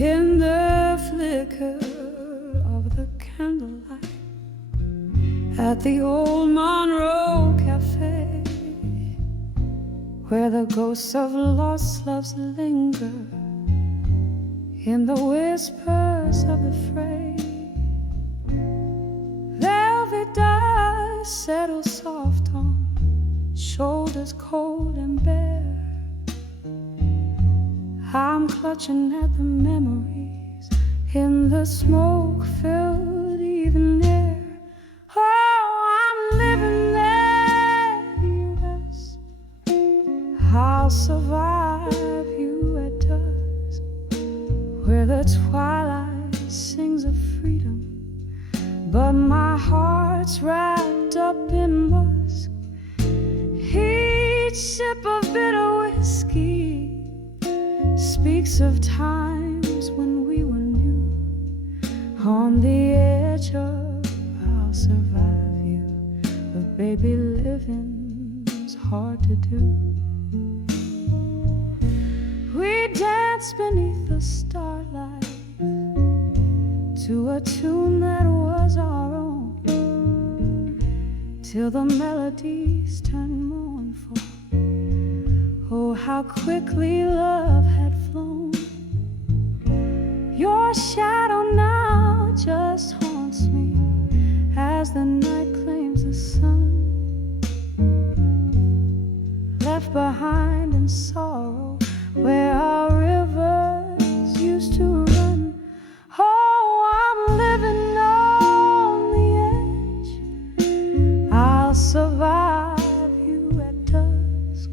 in the flicker of the candlelight at the old Monroe Cafe, where the ghosts of lost loves linger in the whispers of the fray. Velvet dust settles soft on shoulders cold and bare. I'm clutching at the memories in the smoke-filled evening air. Oh, I'm living there, yes. I'll survive you at dusk, where the twilight sings of freedom, but my heart's wrapped up in musk. Each sip of bitter whiskey speaks of times when we were new. On the edge of I'll survive you, but baby, living's hard to do. We danced beneath the starlight to a tune that was our own, till the melodies turned mournful. Oh, how quickly love had flown. Your shadow now just haunts me as the night claims the sun, left behind in sorrow where our rivers used to run. Oh, I'm living on the edge. I'll survive you at dusk,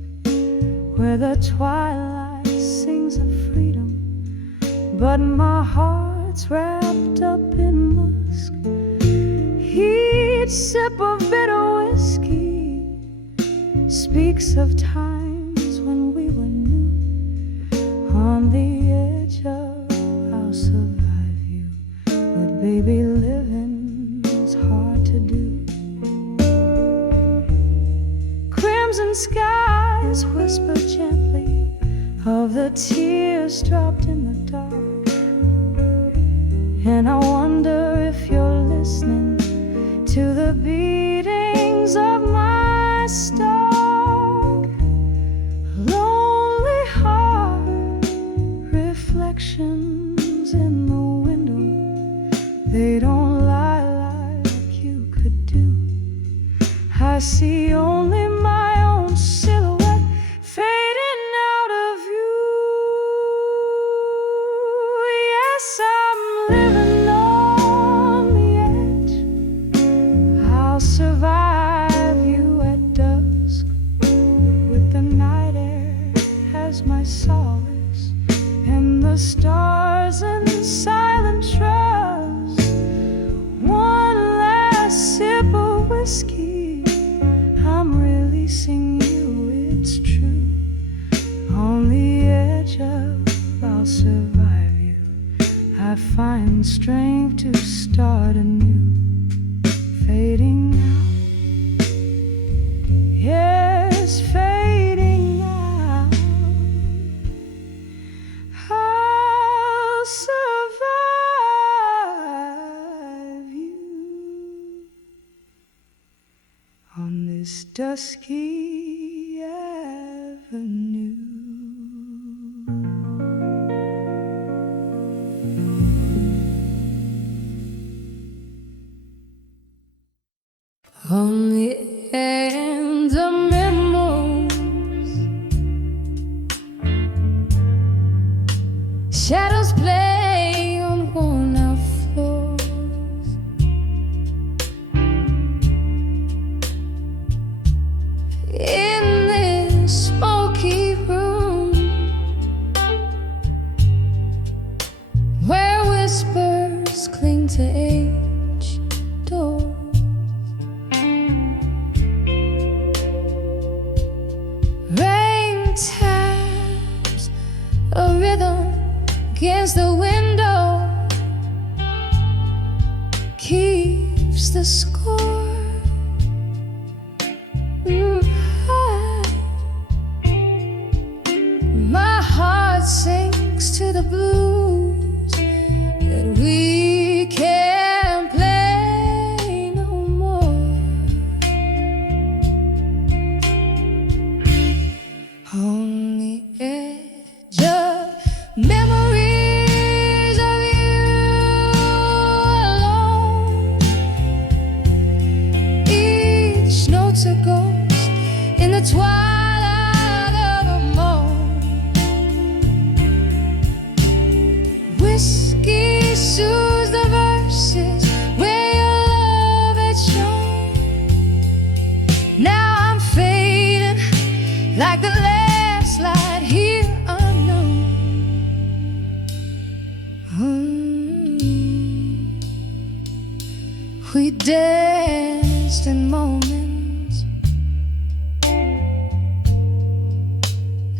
where the twilight sings of freedom, but my heart's wrapped up in musk. Each sip of bitter whiskey speaks of times when we were new. On the edge of I'll survive you, but baby, living's hard to do. Crimson skies whisper gently of the tears dropped in the dark, and I wonder if you're listening to the beatings of my stark, lonely heart. Reflections in the window, they don't lie like you could do. I see only my own silhouette fading out of you. Yes, I'm living on the edge. I'll survive you at dusk, with the night air as my solace, and the stars in silent trust. One last sip of whiskey, I'm releasing you, it's true. On the edge of I'll survive you, I find strength to start anew. Fading out, yes, fading out. I'll survive you on this dusky avenue. On the end of memos, shadows play on worn out floors. In this smoky room, where whispers cling to aged doors. Rain taps a rhythm against the window, keeps the score. My heart sinks to the blues. danced in moments,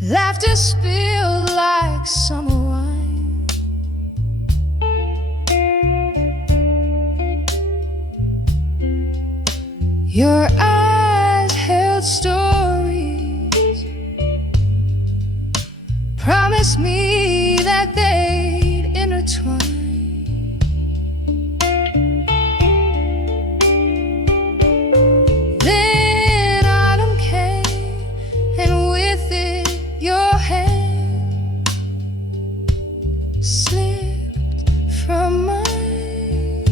laughter spilled like summer wine. Your eyes held stories, promised me that they'd intertwine. Then autumn came, and with it your hand slipped from mine.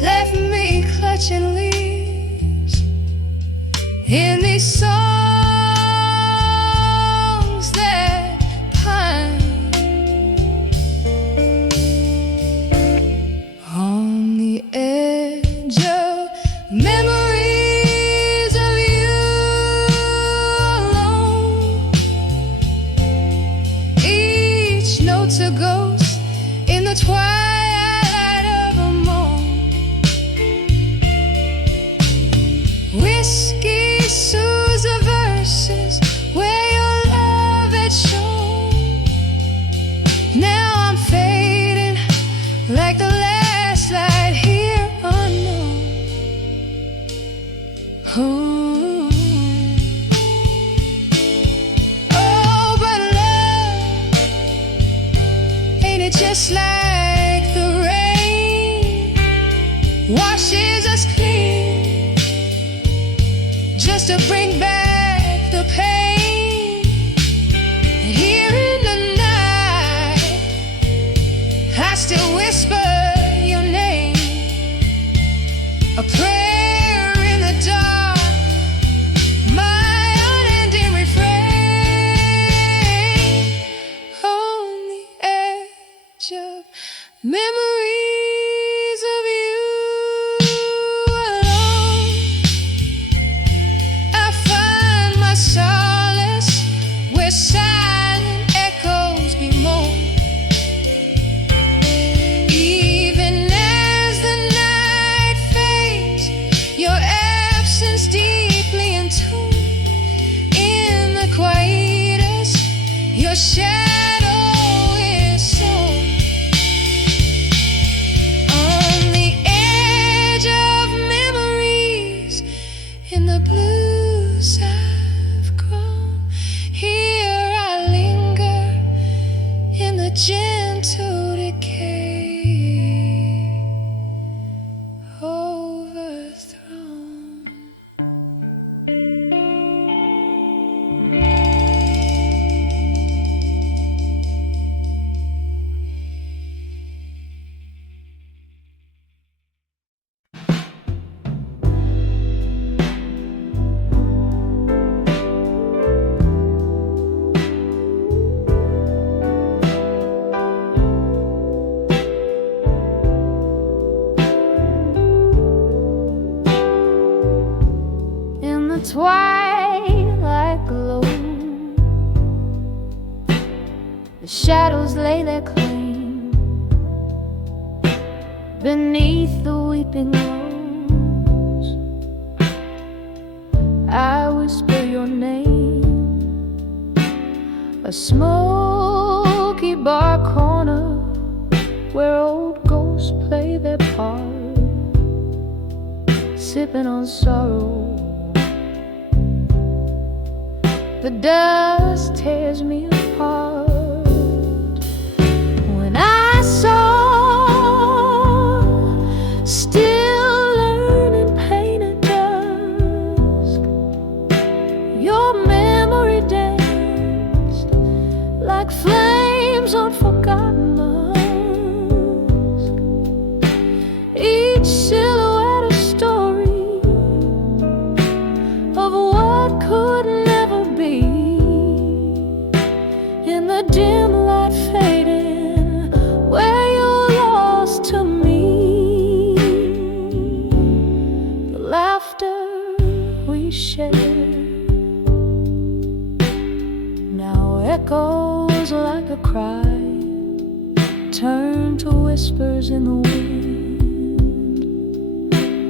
Left me clutching leaves in these songs that pine. On the edge of memories of you alone, each note's a ghost in the twilight of a moan. Whiskey soothes the verses where your love had shone. Now I'm fading like the last light here unknown. Oh, oh, but love, ain't it just like the rain washes us clean, just to bring back the pain. And here in the night, I still whisper your name, a prayer in the dark, my unending refrain. On the edge of memories of you alone, I find my solace where silent echoes bemoan. Even as the night fades, your absence deeply entombed in the quietus, your shadow is sown. On the edge of memories, in the blues I've grown, here I linger in the gentle decay, overthrown. In the twilight glow, the shadows lay their claim beneath the weeping rose. I whisper your name, a smoky bar corner where old ghosts play their part, sipping on sorrow. The dust tears me apart. When I saw, still learning pain at dusk, your memory danced like flames on forgotten musk. Each silhouette a story of what could never be. In the dim light fading, where you're lost to me, the laughter we shared now echoes like a cry, turn to whispers in the wind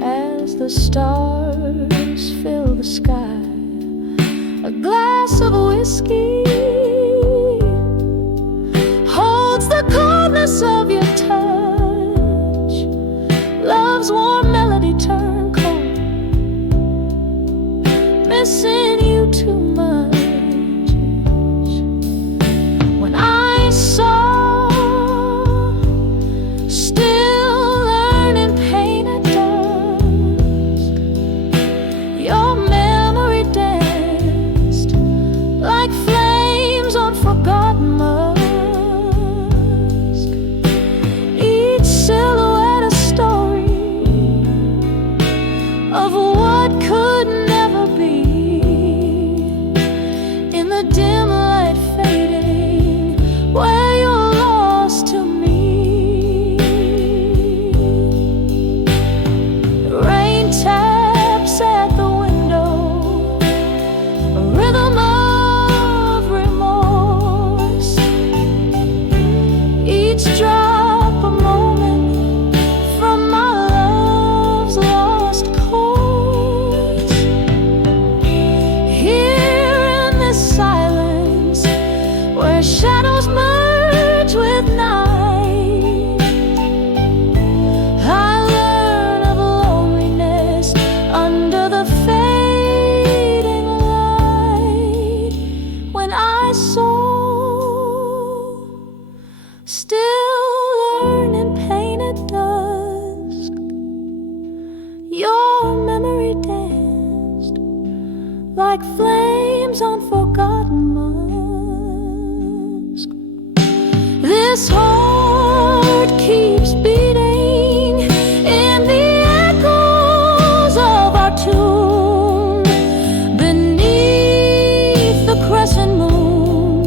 as the stars fill the sky. A glass of whiskey holds the coldness of your touch. Love's warm melody turned cold, missing you too much. When I saw, still learning pain at dusk, your memory danced like flames on forgotten musk. Each silhouette a story of what could never be. In the dim light fading, where you're lost to me. Rain taps at the window, a rhythm of remorse. Each drop a moment from my love's lost chords. Here in this silence, where shadows merge with night, I learn of loneliness under the fading light. When I saw, still learning pain at dusk, your memory danced like flames on forgotten musk. This heart keeps beating in the echoes of our tune, beneath the crescent moon,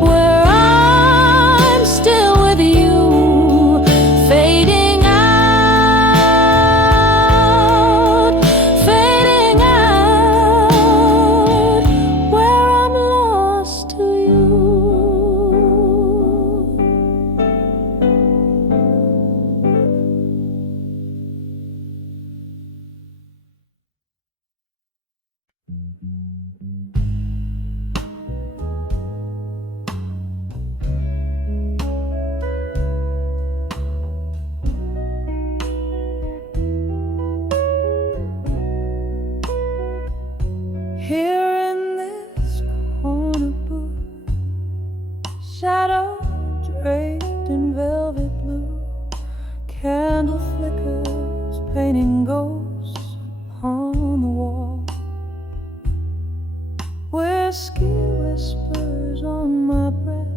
where I'm still with you, fading out, where I'm lost to you. Here in this corner booth, shadow draped in velvet blue, candle flickers painting ghosts upon the wall. Whiskey whispers on my breath,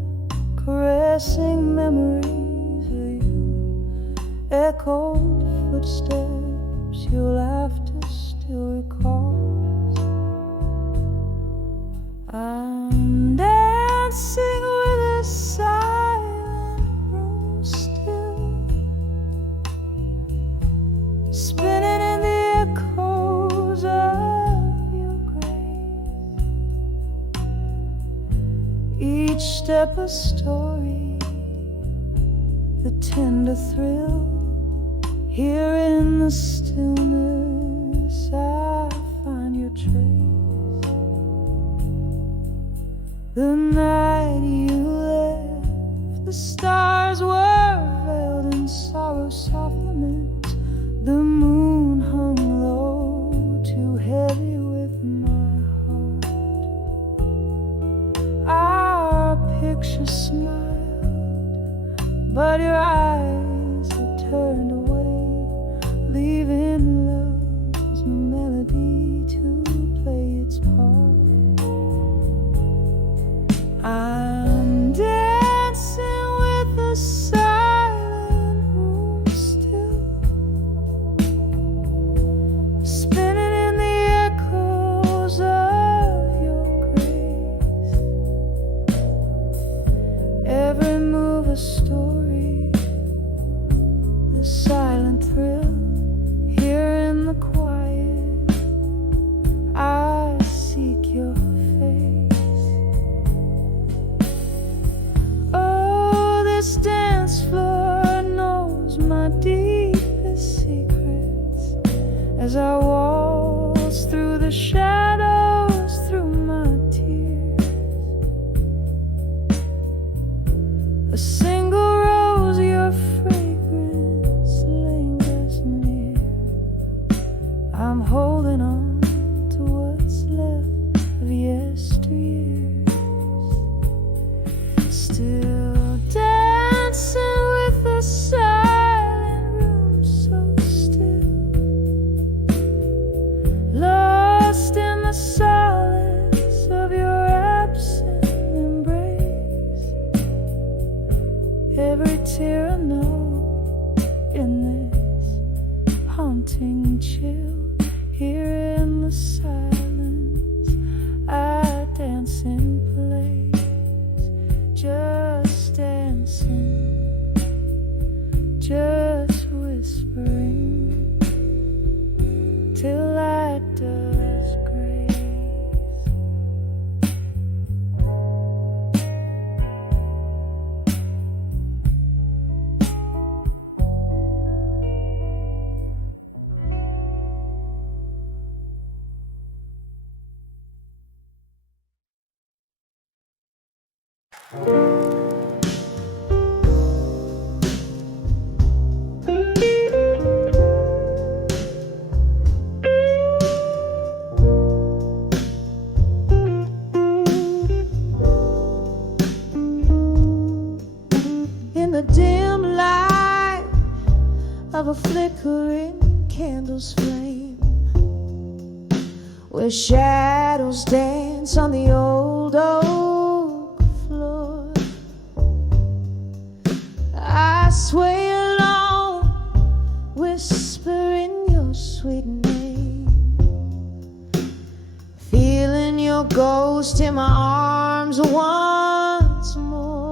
caressing memories of you. Echoed footsteps your laughter still recalls. I'm dancing with a silent room still, spinning in the echoes of your grace. Each step a story, the tender thrill. Here in the stillness I find your trace. The night you left, the stars were veiled in sorrow soft lament. The moon hung low, too heavy with my heart. Our picture smiled, but your eyes had turned away, leaving love's melody to play its part. I'm dancing with a silent room still, spinning in the echoes of your grace. Every move a story, the silent thrill. Here in the quiet I seek your face. holding on to what's left of yesteryears. Still dancing with the silent room so still, lost in the solace of your absent embrace. Every tear I know in this haunting chill, here in the silence I dance in place, just dancing, just whispering till light does grace. In the dim light of a flickering candle's flame, where shadows dance on the old oak floor, I sway along, whispering your sweet name, feeling your ghost in my arms once more.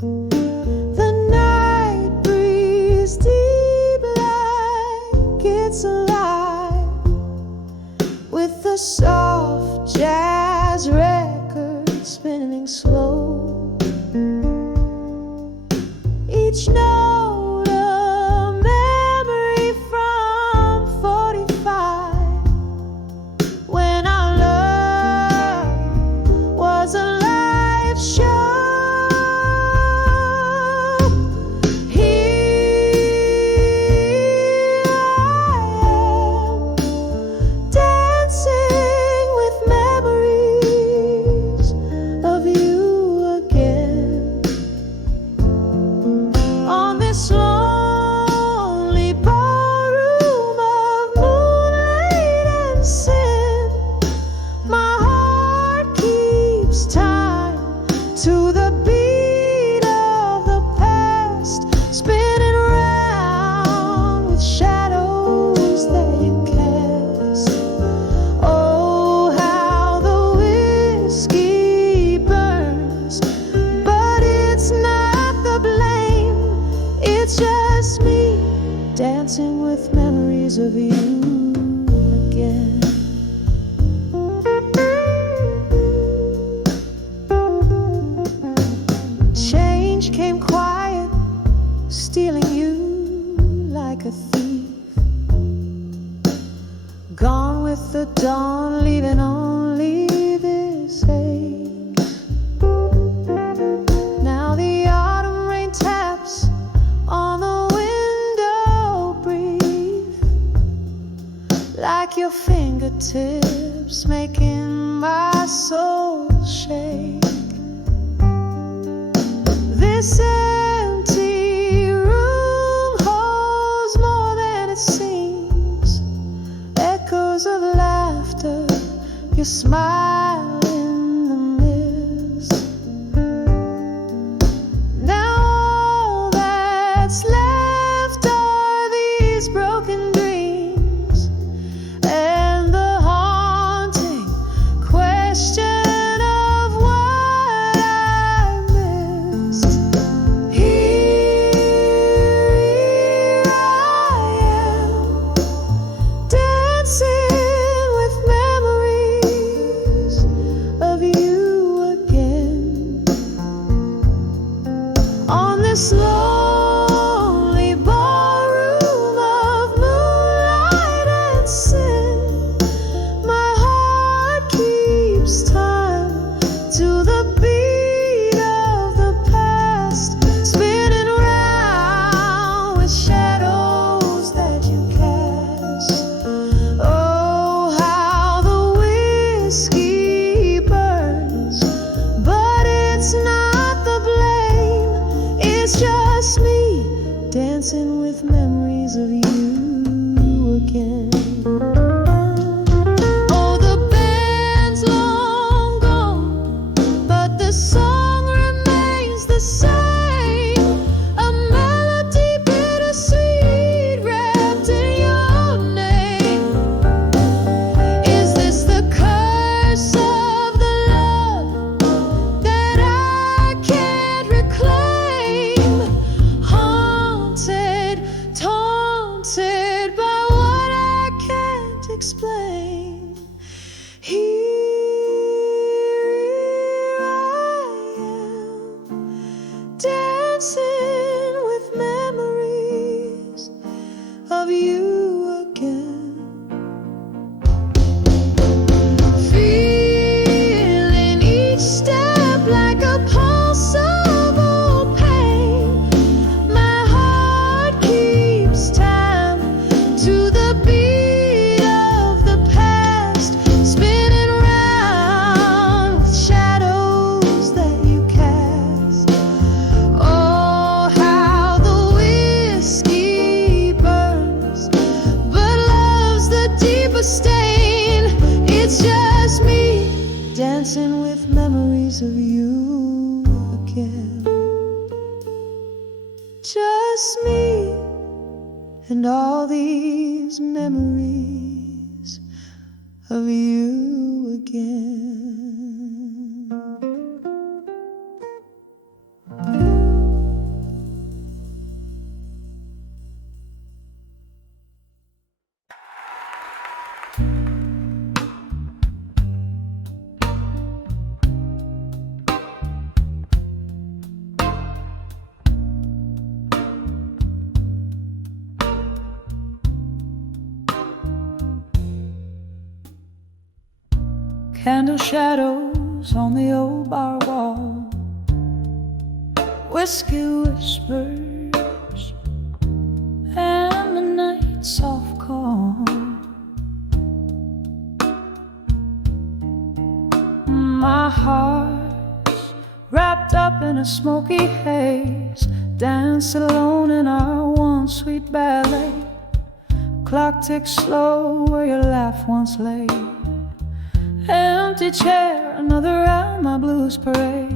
The night breeze deep like it's alive, with the soft jazz record spinning slow, each note a memory from 45, when our love was a live show. Here I am, dancing with memories of you again, on this lonely ballroom of moonlight and sin. My heart keeps time to the beat of the past, spinning round with shadows that you cast. Oh, how the whiskey burns, but it's not the blame. It's just me dancing with memories of you again. Change came quiet, stealing you like a thief, gone with the dawn, leaving only this ache. Now the autumn rain taps on the window, breathe like your fingertips, making my soul shake. This empty room holds more than it seems, echoes of laughter, your smile in the mist. Now all that's left are these broken dreams, and the haunting question of what I missed. Here I am, dancing with memories explain. Here I am, dancing with memories of you again. Feeling each step like a pulse of old pain. My heart keeps time to the beat of the past, spinning round with shadows that you cast. Oh, how the whiskey burns, but love's the deepest stain. It's just me dancing with memories of you again. Just me and all these memories of you again. Candle shadows on the old bar wall, whiskey whispers, and the night's soft call. My heart's wrapped up in a smoky haze, dance alone in our one sweet ballet. Clock ticks slow where your laugh once lay. Empty chair, another round my blues parade.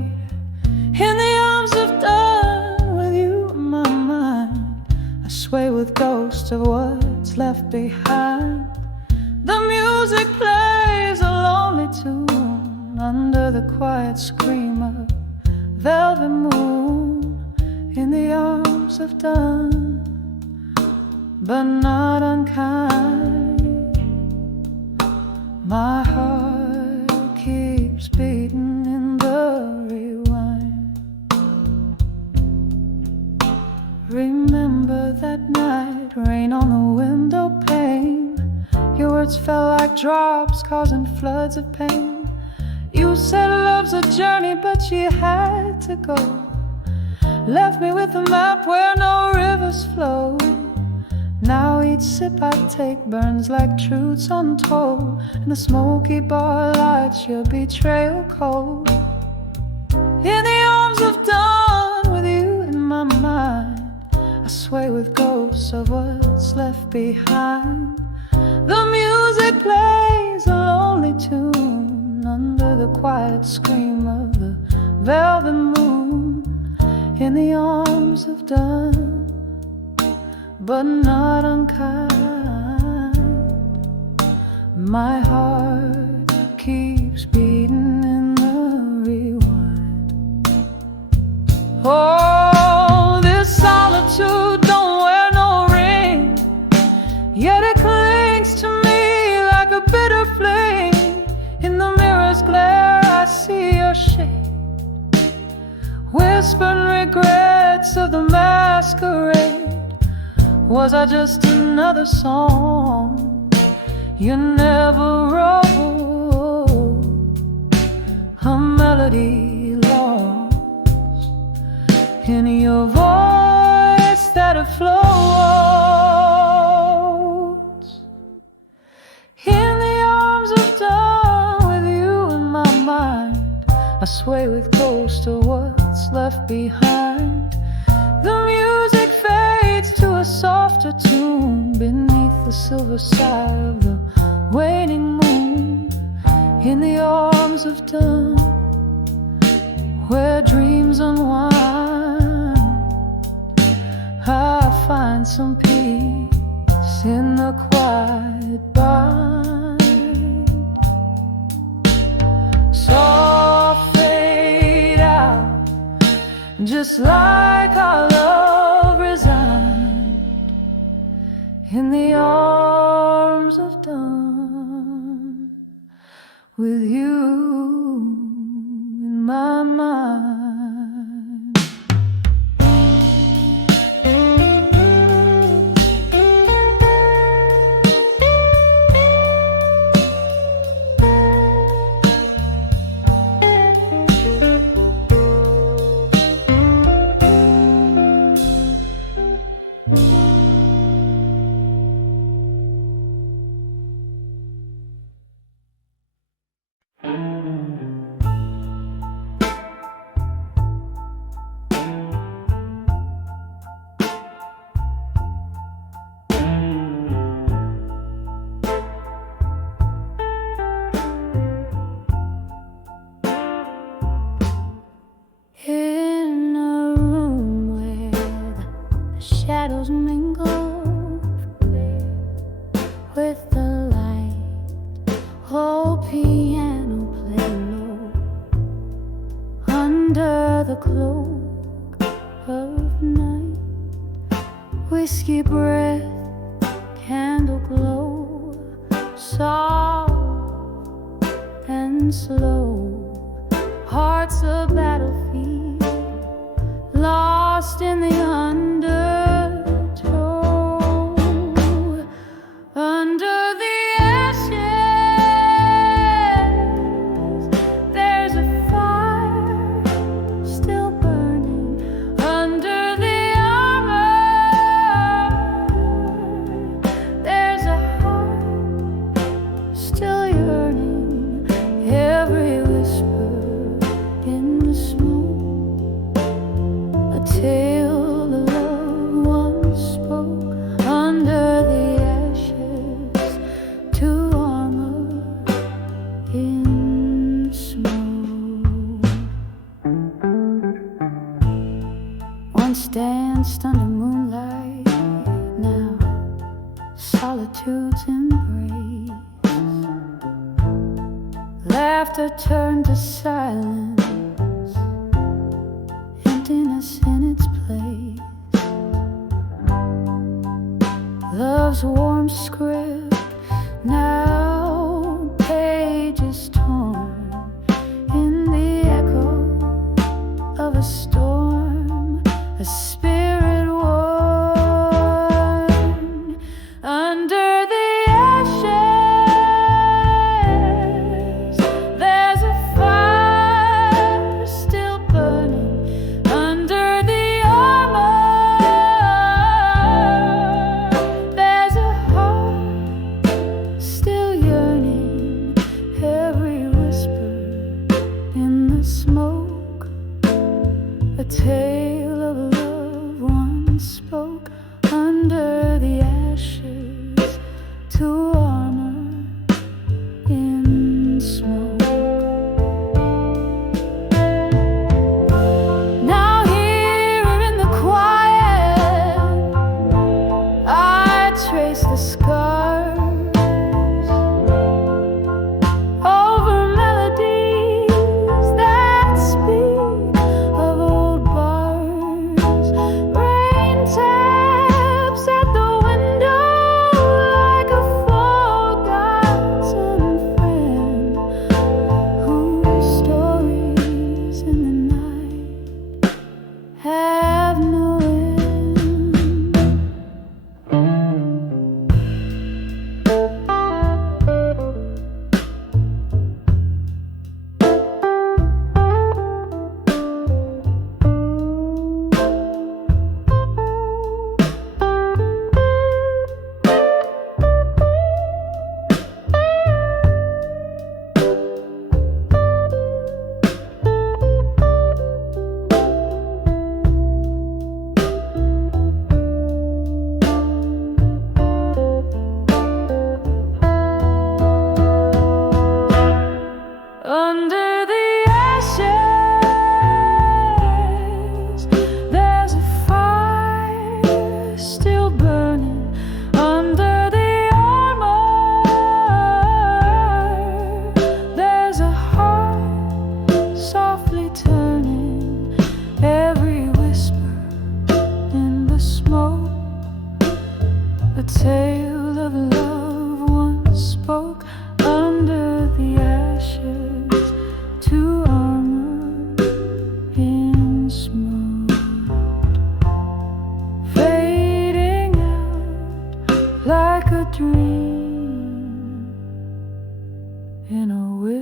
In the arms of dawn, with you in my mind, I sway with ghosts of what's left behind. The music plays a lonely tune under the quiet scream of velvet moon. In the arms of dawn, but not unkind. My heart keeps beating in the rewind. Remember that night, rain on the window pane. Your words fell like drops, causing floods of pain. You said love's a journey, but you had to go. Left me with a map where no rivers flow. Now each sip I take burns like truths untold, and the smoky bar lights your betrayal cold. In the arms of dawn, with you in my mind, I sway with ghosts of what's left behind. The music plays a lonely tune under the quiet scream of the velvet moon. In the arms of dawn, but not unkind. My heart keeps beating in the rewind. Oh, this solitude don't wear no ring, yet it clings to me like a bitter flame. In the mirror's glare I see your shade, whispered regrets of the masquerade. Was I just another song you never wrote? A melody lost in your voice that it floats. In the arms of dawn, with you in my mind, I sway with ghosts of what's left behind. The music fades to a softer tune beneath the silver side of the waning moon. In the arms of dawn, where dreams unwind, I find some peace in the quiet bind. Soft fade out, just like our love resigned in the arms arms of dawn, with you in my mind. In a room where the shadows mingle with the light, old piano play low under the cloak of night. Whiskey breath, candle glow, soft and slow. Heart's a battlefield, lost in the undertow. Under the ashes, there's a fire still burning. Under the armor, there's a heart still yearning. Every whisper in the smoke, a tale the loved ones spoke. Under the ashes, to armor in smoke. Once danced under moonlight, now solitude's embrace. Laughter turned to silence, emptiness in its place. Love's warm script, now pages torn in the echo of a storm, a spirit worn. Under the ashes, there's a fire still burning. Under the armor, there's a heart still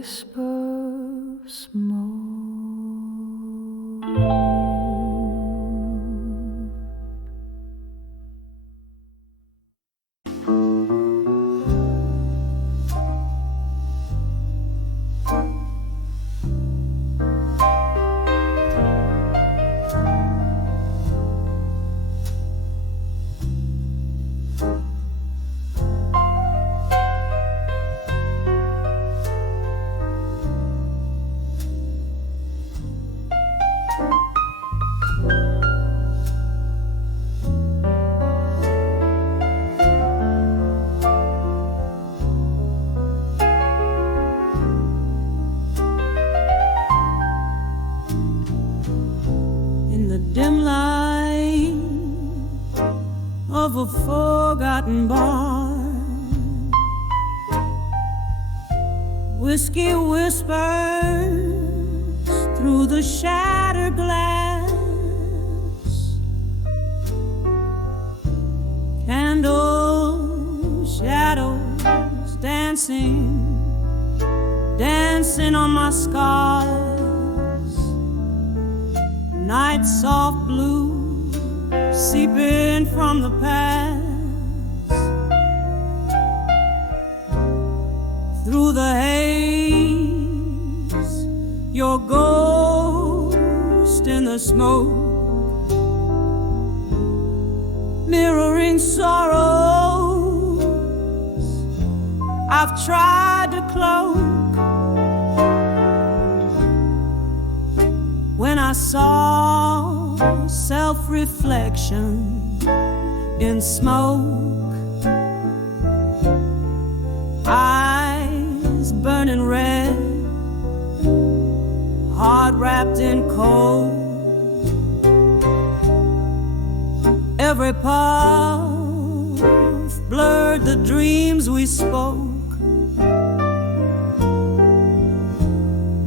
wisp of smoke. Dim light of a forgotten bar, whiskey whispers through the shattered glass, candle shadows dancing on my scars. Night soft blue seeping from the past through the haze, your ghost in the smoke, mirroring sorrows I've tried to cloak. When I saw self-reflection in smoke, eyes burning red, heart wrapped in cold, every puff blurred the dreams we spoke.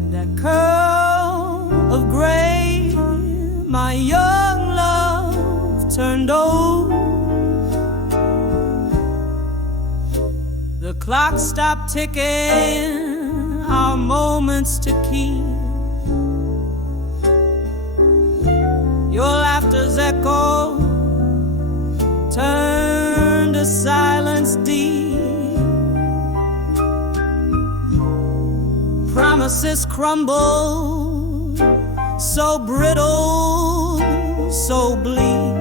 That curl of gray, my young love turned old. The clock stopped ticking, our moments to keep. Your laughter's echo turned to silence deep. Promises crumble, so brittle, so bleak.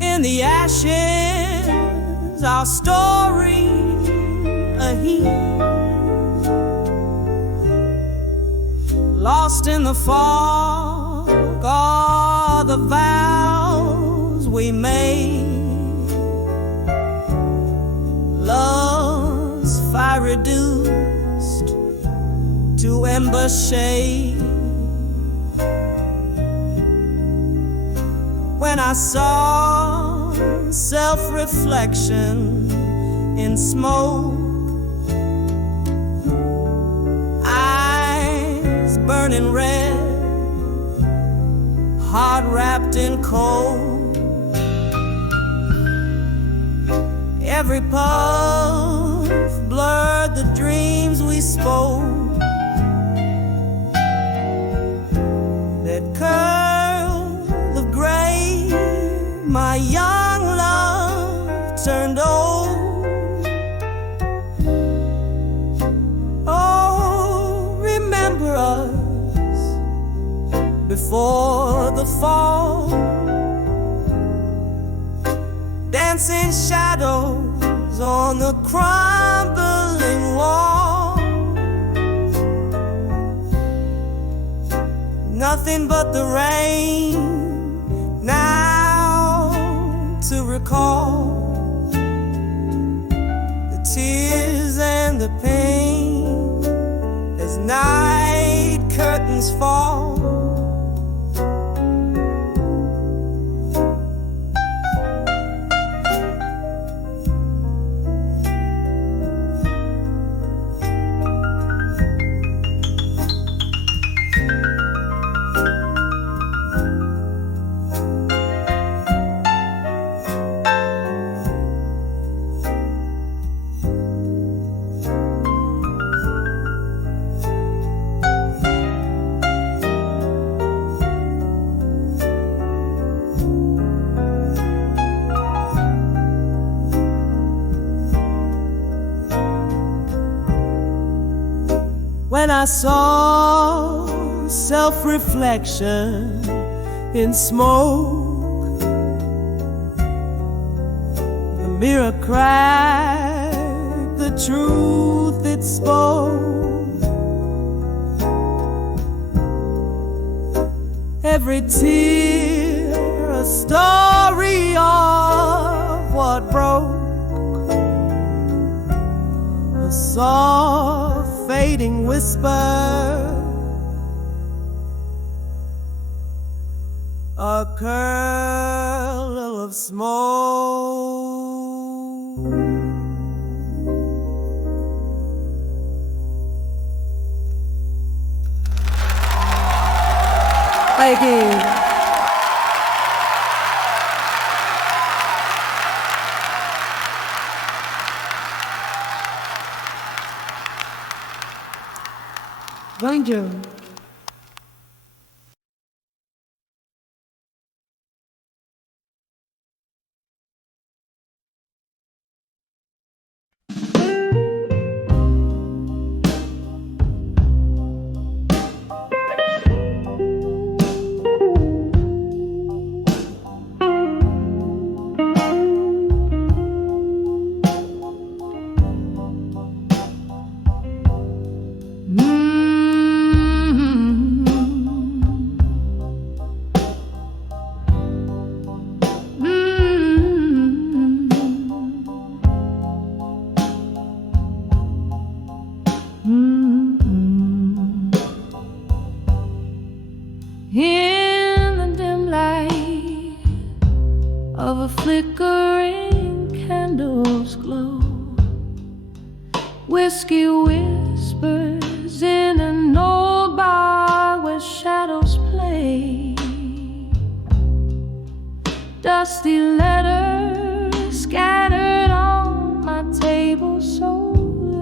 In the ashes, our story a heap. Lost in the fog are the vows we made. Love's fire reduced to ember shade. When I saw self-reflection in smoke, eyes burning red, heart wrapped in cold, every puff blurred the dreams we spoke. That curl of gray, my young love turned old. Oh, remember us before the fall, dancing shadows on the crumbling wall. Nothing but the rain now to recall the tears and the pain as night curtains fall. when I saw self-reflection in smoke. The mirror cracked the truth it spoke. Every tear a story of what broke. A soft fading whisper, a curl of smoke. Thank you. Bonjour. In the dim light of a flickering candle's glow, whiskey whispers in an old bar where shadows play. Dusty letters scattered on my table so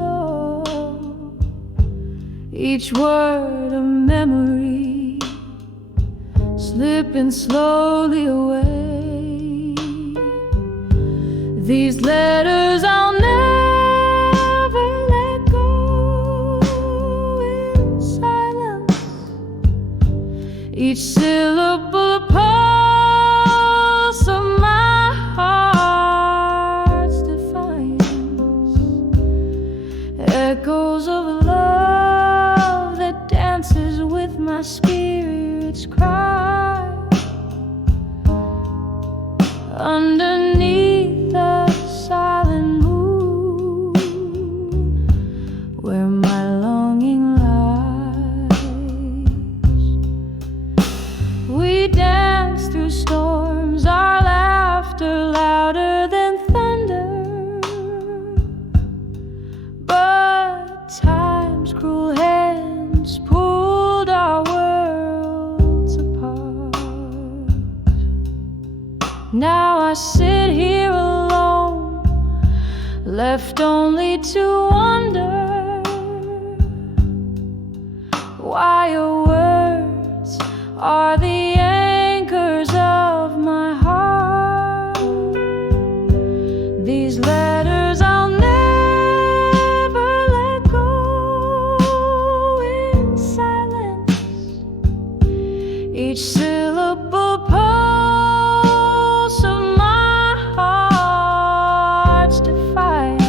low, each word a memory slipping slowly away. These letters I'll never let go in silence, each syllable a pulse of my heart's defiance, echoes of a love that dances with my spirit's cry. Underneath the silent moon, where my longing lies, we dance through storms, our laughter louder than thunder. But time's cruel hands pulled our worlds apart. Now I sit here alone, left only to wonder why your words are the anchors of my heart. These letters I'll never let go in silence, each syllable pulse of my heart's defiance,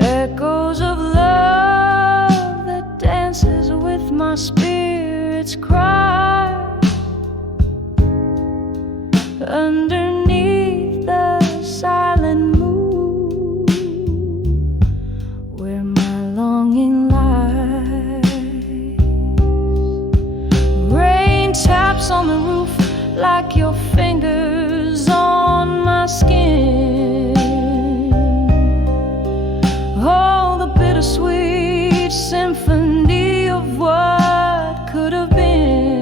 echoes of love that dances with my spirit's cry. Underneath the silent moon, where my longing lies, rain taps on the roof like your fingers on my skin. Oh, the bittersweet symphony of what could have been.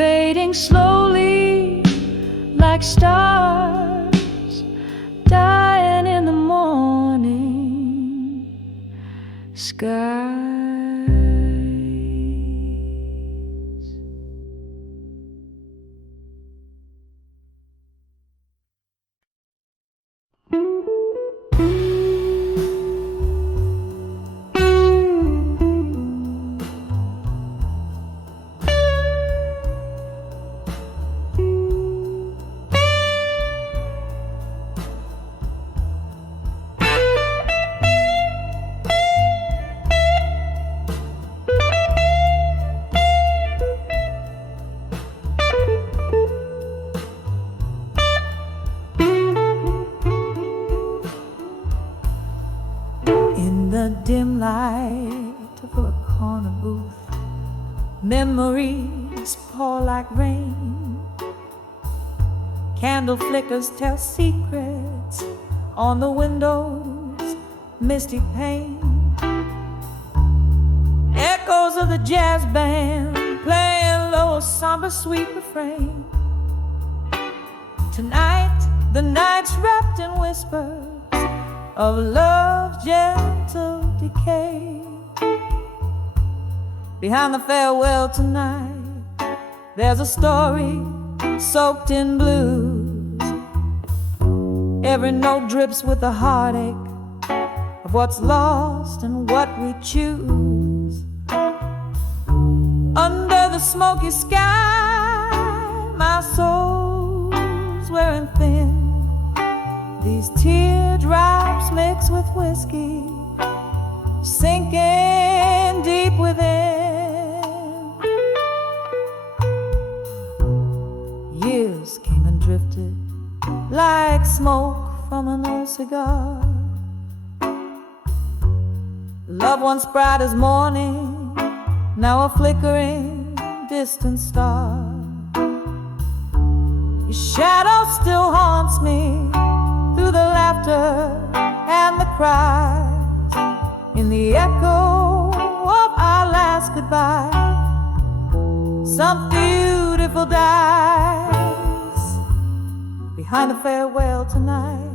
fading slowly like stars dying in the morning sky. Dim light of a corner booth, memories pour like rain. Candle flickers tell secrets on the window's misty pane. Echoes of the jazz band playing low, somber, sweet refrain. Tonight, the night's wrapped in whispers of love's gentle decay. Behind the farewell tonight, there's a story soaked in blues. Every note drips with the heartache of what's lost and what we choose. Under the smoky sky, my soul's wearing thin. These teardrops mixed with whiskey, sinking deep within. Years came and drifted like smoke from an old cigar. Love once bright as morning, now a flickering distant star. Your shadow still haunts me through the laughter and the cries, in the echo of our last goodbye. Some beautiful dies. Behind the farewell tonight,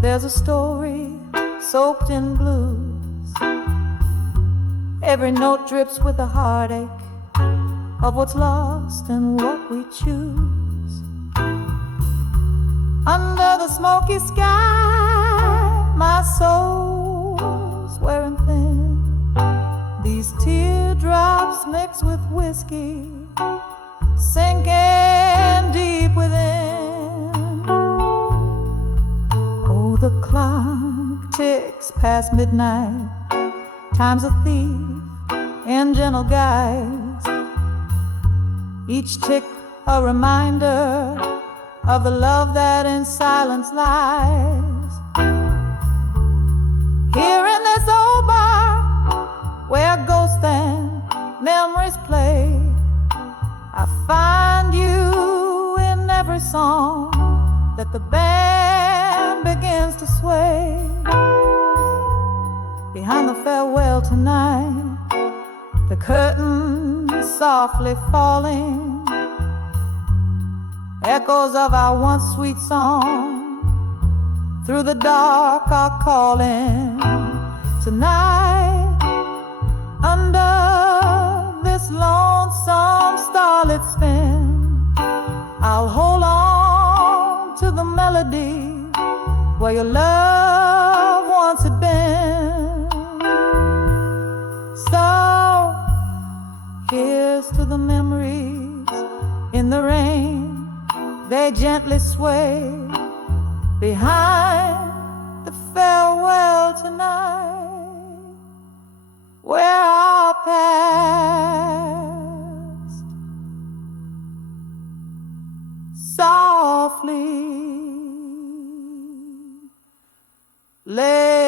there's a story soaked in blues. Every note drips with the heartache of what's lost and what we choose. Under the smoky sky, my soul's wearing thin. These teardrops mixed with whiskey, sinking deep within. Oh, the clock ticks past midnight. Time's a thief in gentle guise. Each tick a reminder of the love that in silence lies. Here in this old bar, where ghosts and memories play, I find you in every song that the band begins to sway. Behind the farewell tonight, the curtain softly falling, echoes of our once sweet song through the dark are calling. Tonight, under this lonesome starlit spin, I'll hold on to the melody where your love once had been. So here's to the memories in the rain. They gently sway behind the farewell tonight, where our past softly lay.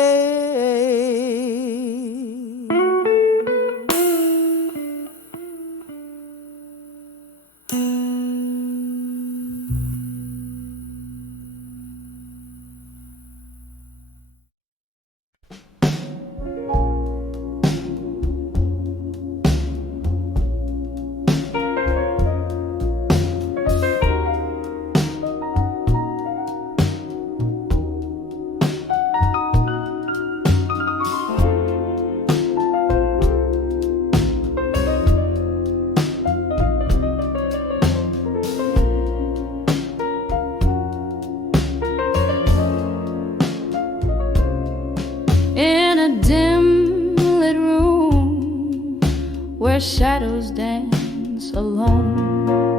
shadows dance alone.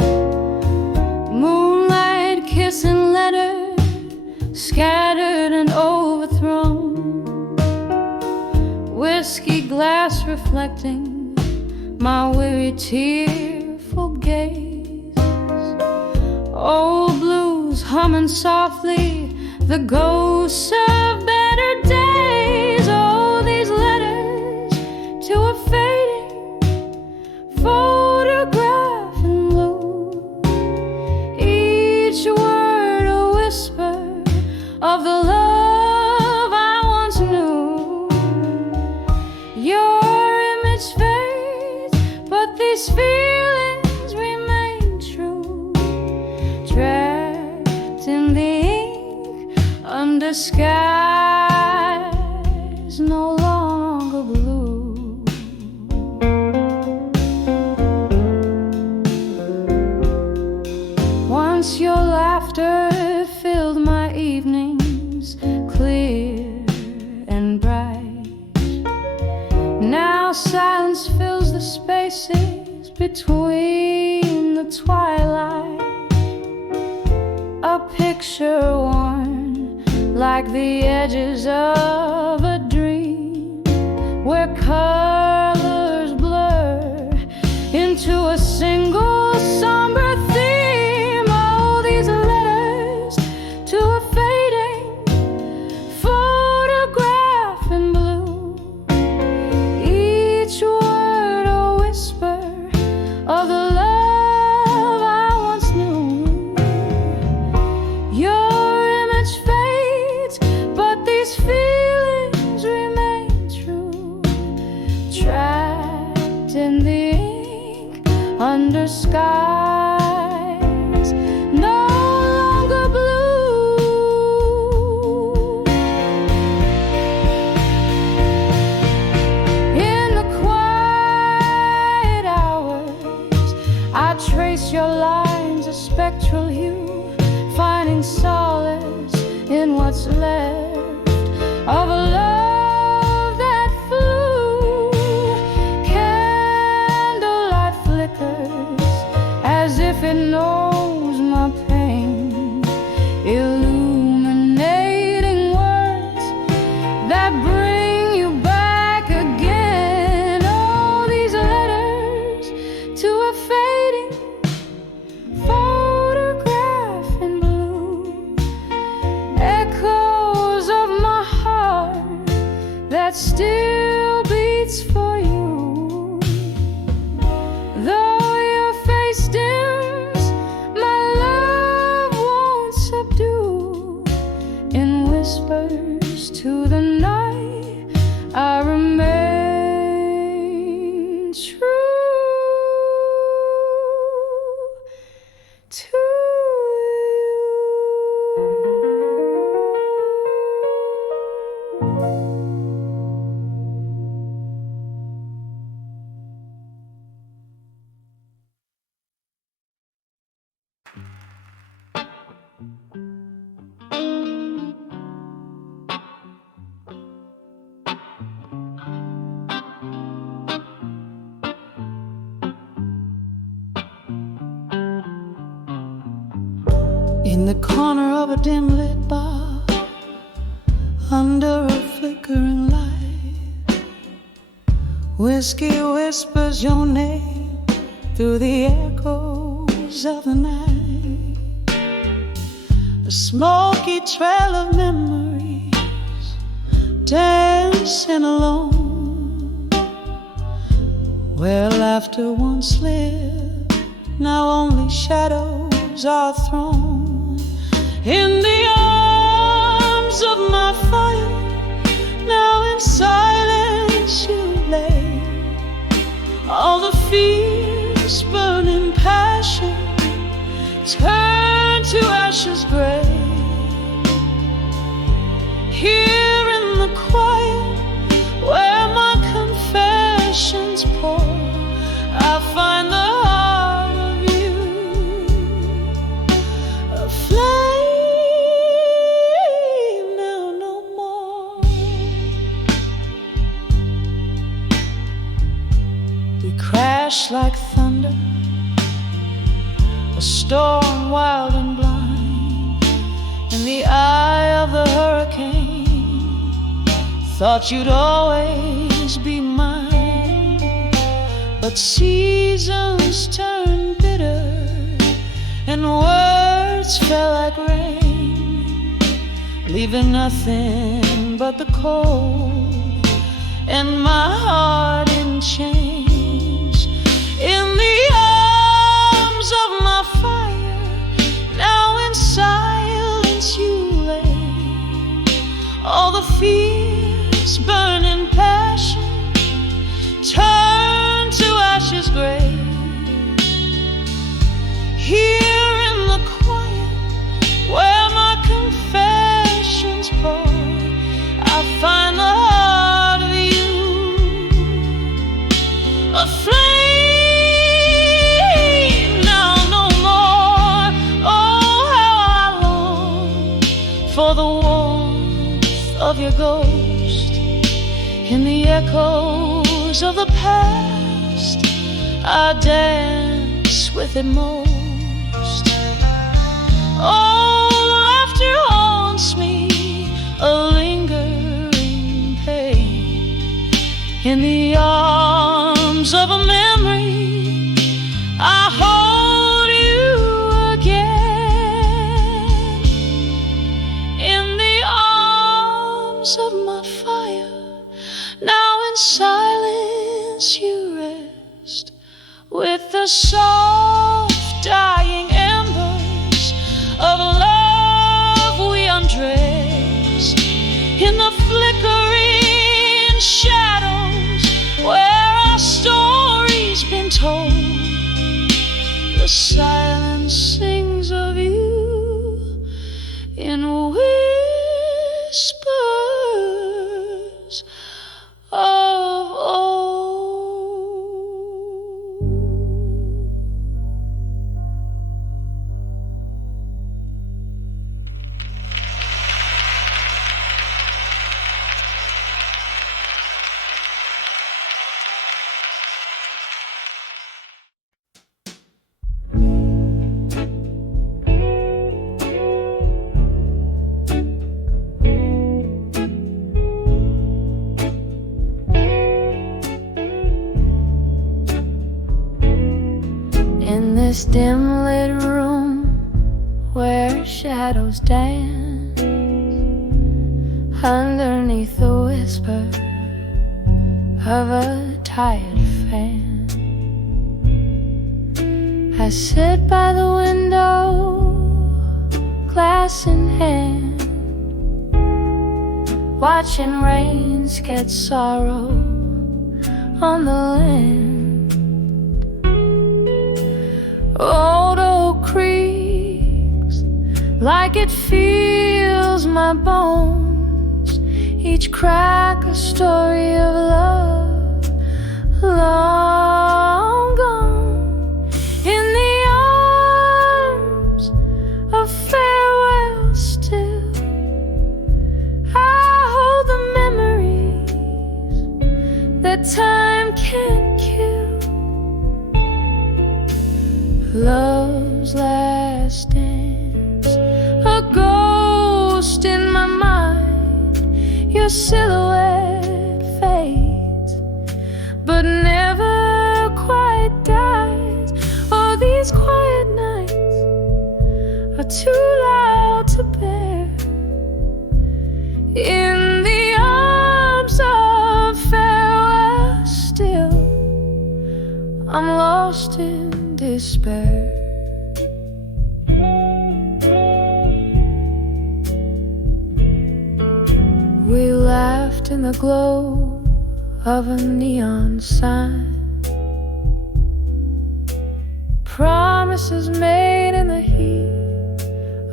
Moonlight kissing letters scattered and overthrown. Whiskey glass reflecting my weary tearful gaze. Old blues humming softly, the ghosts of better days. Oh, these letters to a fading photograph in blue. Each word a whisper of the love I once knew. Your image fades, but these feelings remain true. Trapped in the ink under skies no longer blue. Once your laughter filled my evenings clear and bright. Now silence fills the spaces between the twilight. A picture worn like the edges of a dream, where colors blur into a single somber theme. Oh, these letters to a fading photograph in blue. Each word a whisper of the love I once knew. Your image fades, but these feelings remain true. Trapped in the ink under skies no longer blue. In the quiet hours, I trace your lines of spectral hue, finding solace in what's left of a love that flew. Candlelight flickers as if it knows my pain, illuminating words that bring you back again. Oh, these letters to a fading photograph in blue. Echoes of my heart that still beats for you. Though your face dims, my love won't subdue. In whispers to the night, I remain true to you. In the corner of a dim lit bar, under a flickering light, whiskey whispers your name through the echoes of the night. A smoky trail of memories dancing alone, where laughter once lived, now only shadows are thrown. In the arms of my fire, now in silence you lay. All the fierce burning passion turned to ashes gray. Here in the quiet, where my confessions pour, I find the heart of you, a flame now no more. We crash storm wild and blind, in the eye of the hurricane. Thought you'd always be mine, but seasons turn bitter and words fell like rain, leaving nothing but the cold and my heart in chains. In the arms of my fire, now in silence you lay. All the fears, burning passion, turn to ashes gray. Here in the quiet, where my confessions pour, I find the heart of you, a flame, now no more. Oh, how I long for the warmth of your ghost, in the echoes of the past, I dance with it most. Oh, laughter haunts me, a lingering pain. In the arms of a memory, I hold you again. In the arms of my fire, now in silence you rest, with the soft dying embers of love we undressed. In the flickering shadows where our story's been told, the silence sings of you in whispers of old. In this dim lit room where shadows dance underneath the whisper of a tired fan, I sit by the window, glass in hand, watching rain sketch sorrow on the land. Old oak creaks like it feels my bones, each crack a story of love long gone. In the arms of farewell still, I hold the memories that time can't kill. Love's last dance, a ghost in my mind. Your silhouette fades, but never quite dies. Oh, these quiet nights are too loud to bear. In the arms of farewell still, I'm lost in despair. We laughed in the glow of a neon sign, promises made in the heat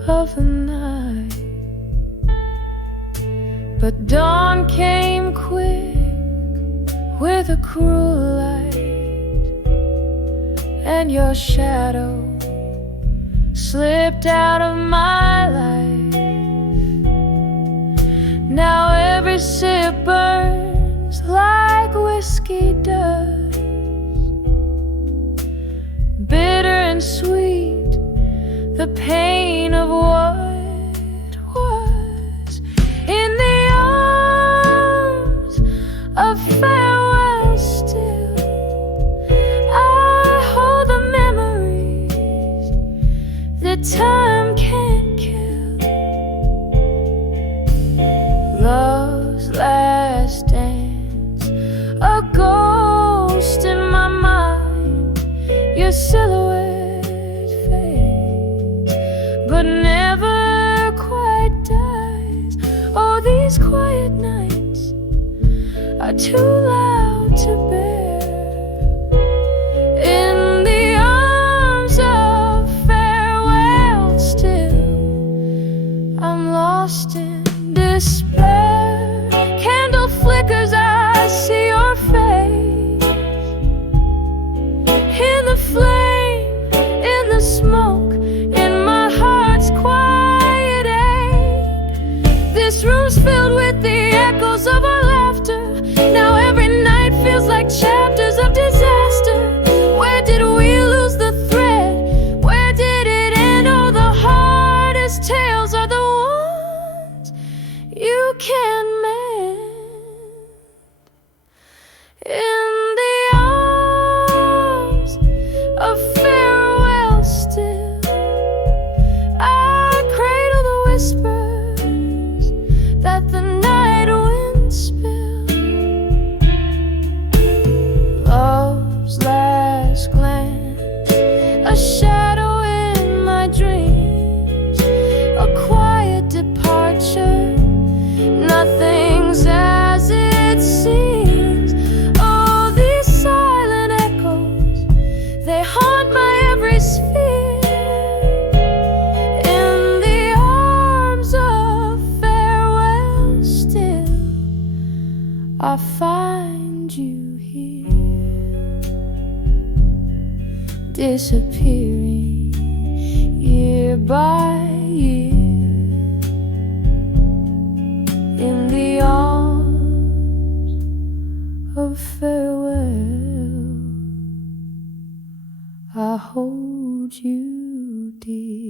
of the night. But dawn came quick with a cruel light, and your shadow slipped out of my life. Now every sip burns like whiskey does, bitter and sweet pain of what was. In the arms of farewell still, I hold the memories that time can't kill. Love's last dance, a ghost in my mind. Your silhouette fades, but never quite dies. Oh, these quiet nights are too loud to bear. In the arms of farewell still, I'm lost in despair. Candle flickers, I see your face. In the flame, in the smoke, in my heart's quiet ache. This room's filled with the echoes of our laughter. Now every night feels like chapters of disaster. Where did we lose the thread? Where did it end? Oh, the hardest tales are the ones you can mend. In the arms of farewell still, I cradle the whispers that the night wind spills. Love's last glance, a shadow in my dreams, a quiet departure. Nothing's as it seems. Oh, these silent echoes, they haunt my every sphere. In the arms of farewell still, I find you here, disappearing year by year. In the arms of farewell, I hold you dear.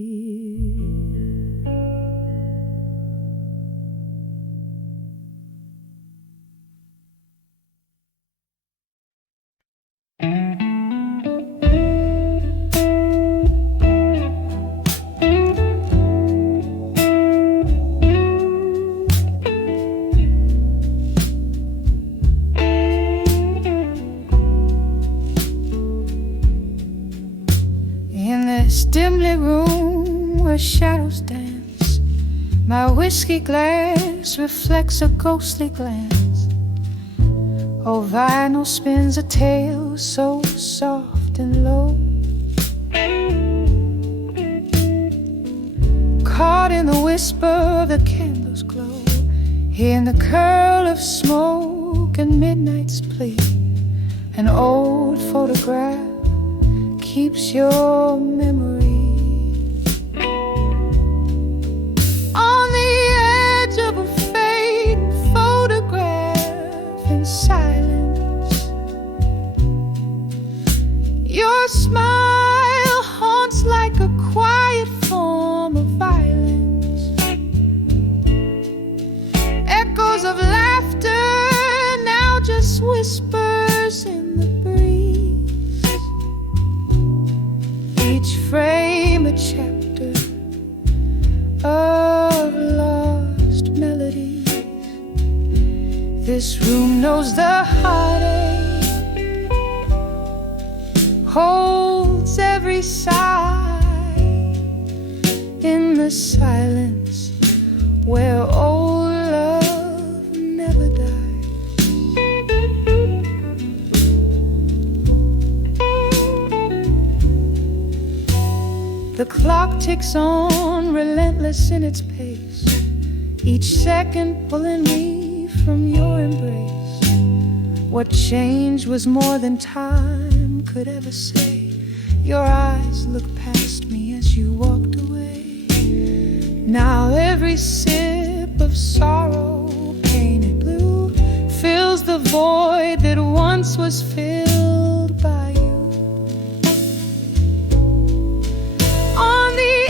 In this dimly room where shadows dance, my whiskey glass reflects a ghostly glance. Oh, vinyl spins a tale so soft and low, caught in the whisper of the candle's glow, in the curl of smoke and midnight's plea. An old photograph keeps your memory. On the edge of a fading photograph in silence, your smile haunts like a quiet form of violence. Echoes of laughter, now just whispers in the breeze. Each frame a chapter of lost melodies. This room knows the heartache, holds every sigh in the silence where old love never dies. The clock ticks on, relentless in its pace, each second pulling me from your embrace. What changed was more than time could ever say. Your eyes looked past me as you walked away. Now every sip of sorrow, painted blue, fills the void that once was filled by you. On the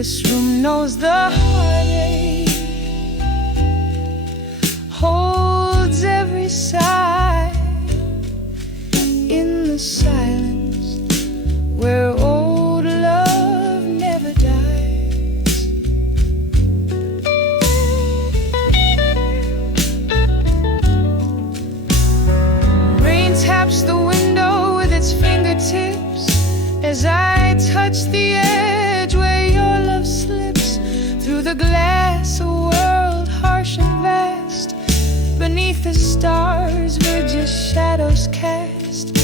This room knows the heartache, holds every sigh in the silence where old love never dies. Rain taps the window with its fingertips as I touch the edge where your love slips through the glass, a world harsh and vast. Beneath the stars we're just shadows cast.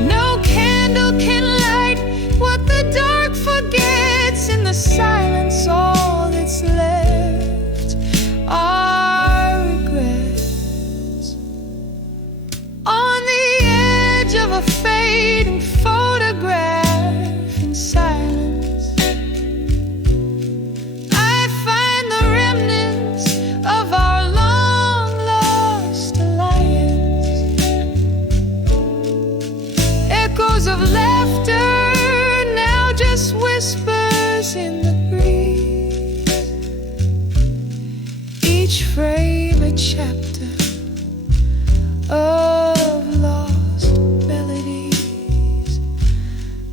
No candle can light what the dark forgets. In the silence all that's left are regrets. On the edge of a fading photograph in silence, I find the remnants of our long lost alliance. Echoes of laughter, now just whispers in the breeze. Each frame a chapter of lost melodies.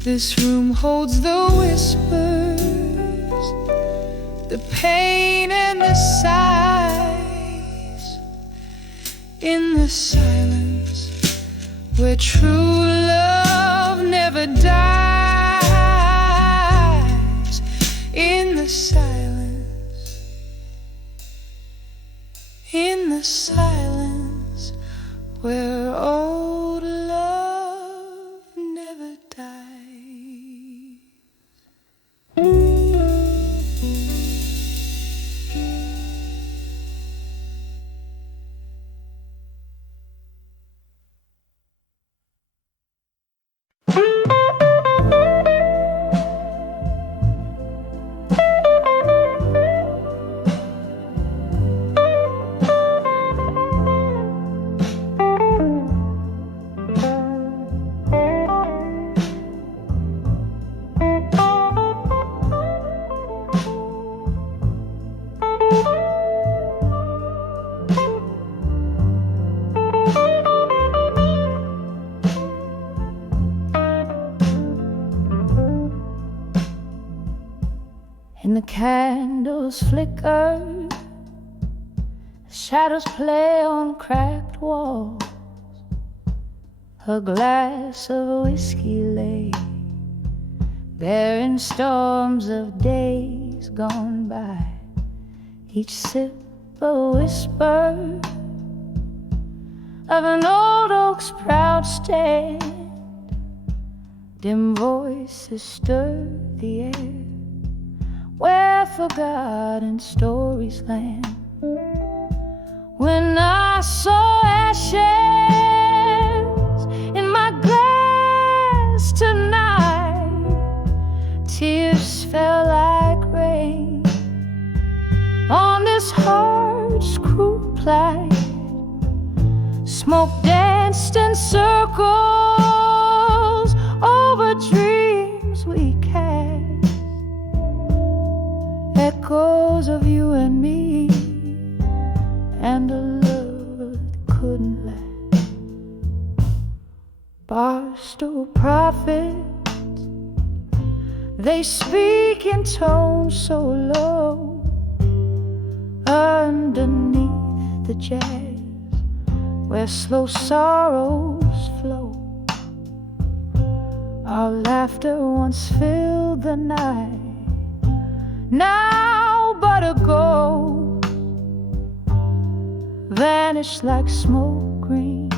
This room holds the whispers, the pain and the sighs. In the silence where true love never dies. In the silence, in the silence where old love never dies. And the candles flicker, shadows play on cracked walls. A glass of whiskey lay, bearing storms of days gone by. Each sip a whisper of an old oak's proud stand. Dim voices stir the air where forgotten stories land. When I saw ashes in my glass tonight, tears fell like rain on this heart's cruel plight. Smoke danced in circles over dreams we cast. Echoes of you and me, and a love that couldn't last. Barstool prophets, they speak in tones so low, underneath the jazz where slow sorrows flow. Our laughter once filled the night, now but a ghost, vanished like smoke rings,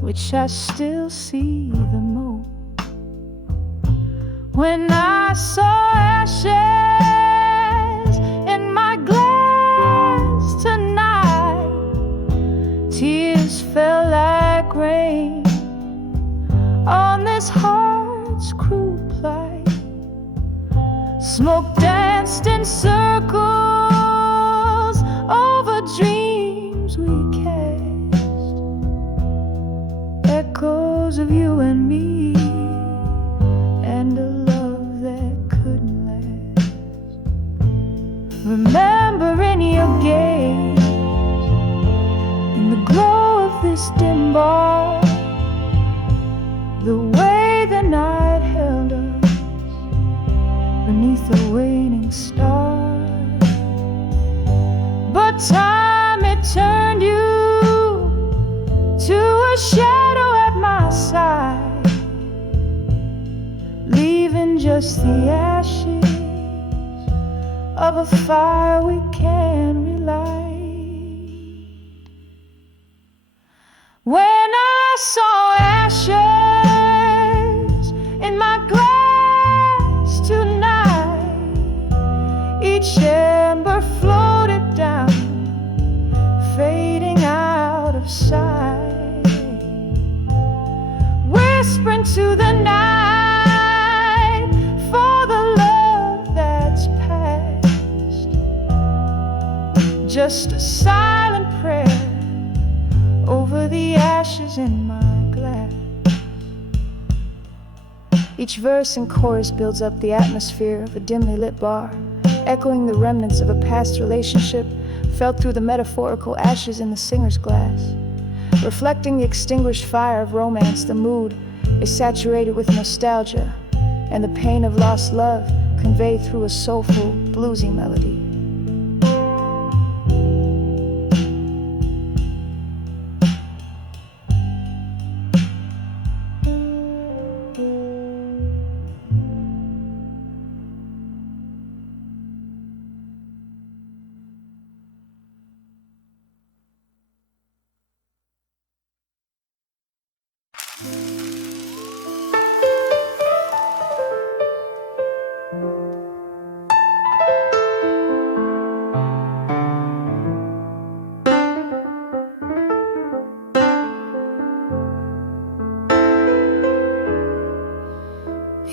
which I still see the most. When I saw ashes in my glass tonight, tears fell like rain on this heart's cruel plight. Smoke danced in circles over dreams we cast. Echoes of you and me, and a love that couldn't last. this dim bar, the way the night held us beneath a waning star. But time, it turned you to a shadow at my side, leaving just the ashes of a fire we can relight. When I saw ashes in my glass tonight, each ember floated down, fading out of sight, whispering to the night for the love that's past, just a silent prayer over the ashes in my glass. Each verse and chorus builds up the atmosphere of a dimly lit bar, echoing the remnants of a past relationship felt through the metaphorical ashes in the singer's glass. Reflecting the extinguished fire of romance, the mood is saturated with nostalgia and the pain of lost love conveyed through a soulful, bluesy melody.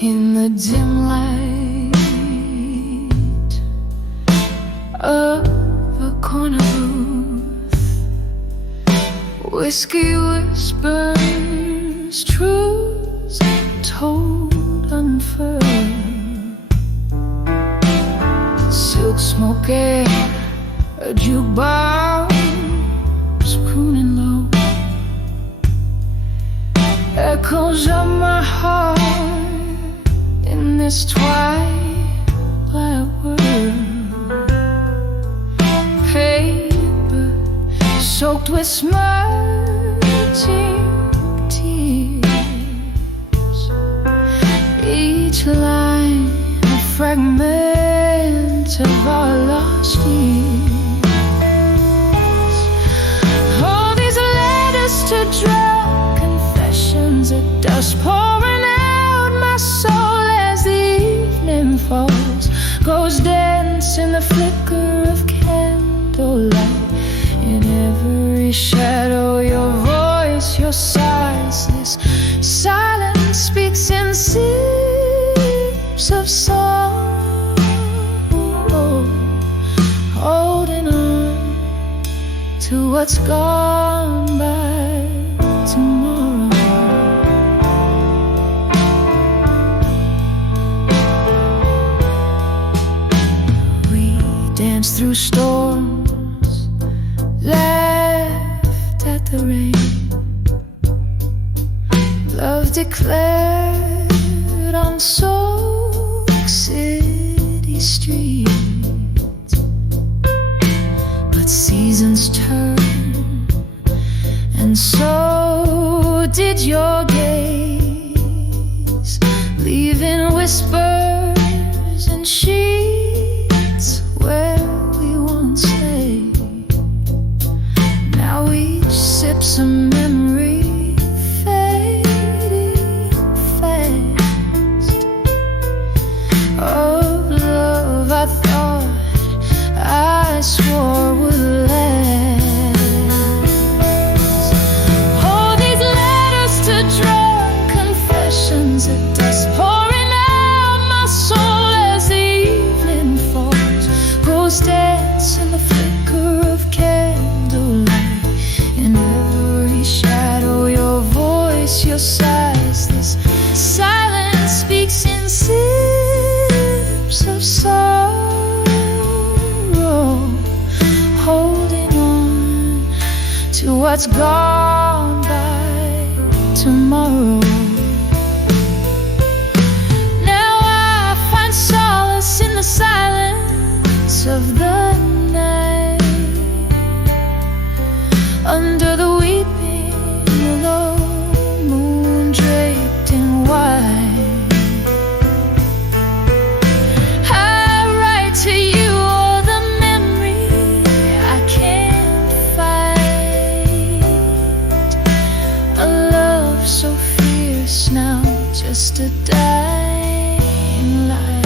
In the dim light of a corner booth, whiskey whispers, truths told unfurled. Silk smoky, a jukebox crooning low, echoes of my heart in this twilight world. Paper soaked with smudging tears, each line a fragment of our lost years. All these letters to drunk confessions at dusk, pouring out my soul as the evening falls, goes dense in the flicker of candlelight. In every shadow, your voice, your sighs, this silence speaks in sips of song, holding on to what's gone by tomorrow. Danced through storms, laughed at the rain, love declared on Soul City streets. But seasons turn, and so did your gaze, leaving whispers and sheets where we once lay. Now each sips a memory fading fast, of love I thought I swore would last. All these letters to drunk confessions at dusk, pouring out my soul as the evening falls, goes dance in the flicker of candlelight. In every shadow, your voice, your sighs, this silence speaks in sips of sorrow, holding on to what's gone just a dying light.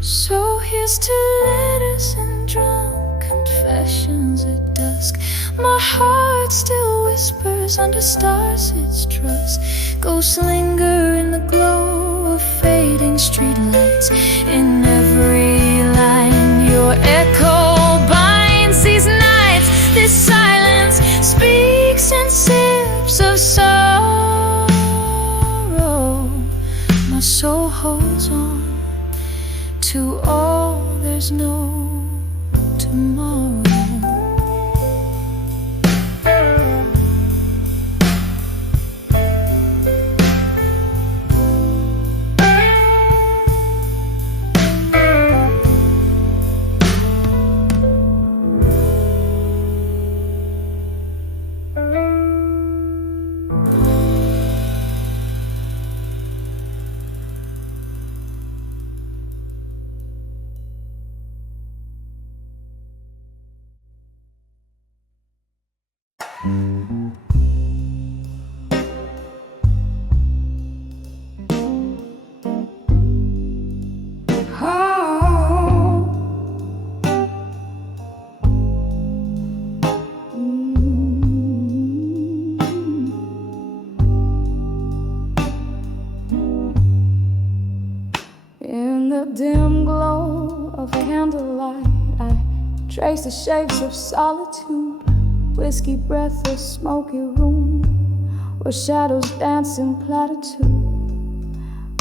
So here's to letters and drunk confessions at dusk. My heart still whispers under stars its trust. Ghosts linger in the glow of fading streetlights. In every line your echo binds these nights. This silence speaks in sips of sorrow. My soul holds on to all there's no tomorrow. In the dim glow of candlelight, I trace the shapes of solitude. Whiskey breath, a smoky room where shadows dance in platitude.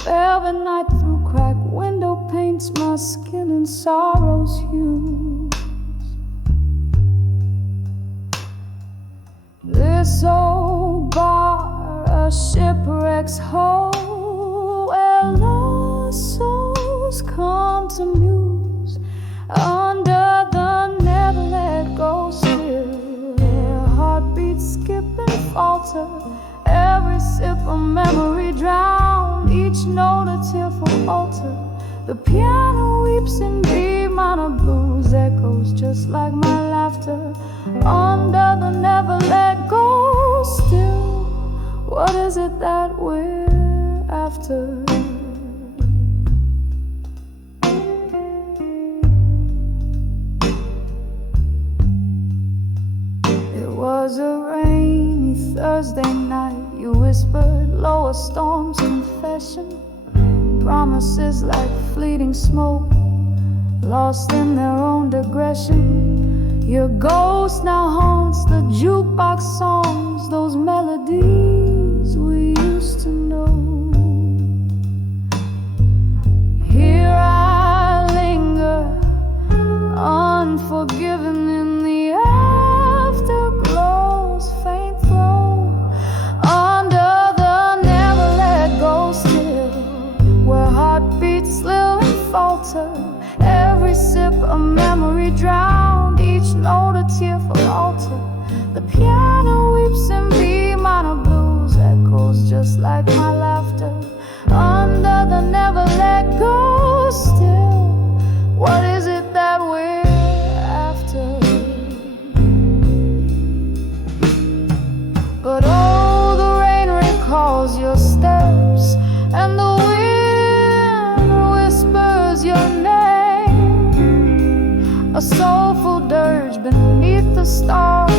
Velvet night through cracked window paints my skin in sorrow's hues. This old bar, a shipwreck's hole where lost souls come to muse under the never let go still. Heartbeats skip and falter, every sip of memory drowned, each note a tearful altar. The piano weeps in B minor blues, echoes just like my laughter under the never let go still. What is it that we're after? It was a rainy Thursday night. You whispered lower storms, confession, promises like fleeting smoke, lost in their own digression. Your ghost now haunts the jukebox songs, those melodies we used to know. Here I linger, unforgiven in the afterglow's faint throe, under the never let go still, where heartbeats slow and falter, every sip a memory drowned, each note a tearful altar. The piano weeps in B minor blues, echoes just like my laughter under the never let go still. What is it that we're after? But oh, the rain recalls your steps, and the wind whispers your name, a soulful dirge beneath the stars.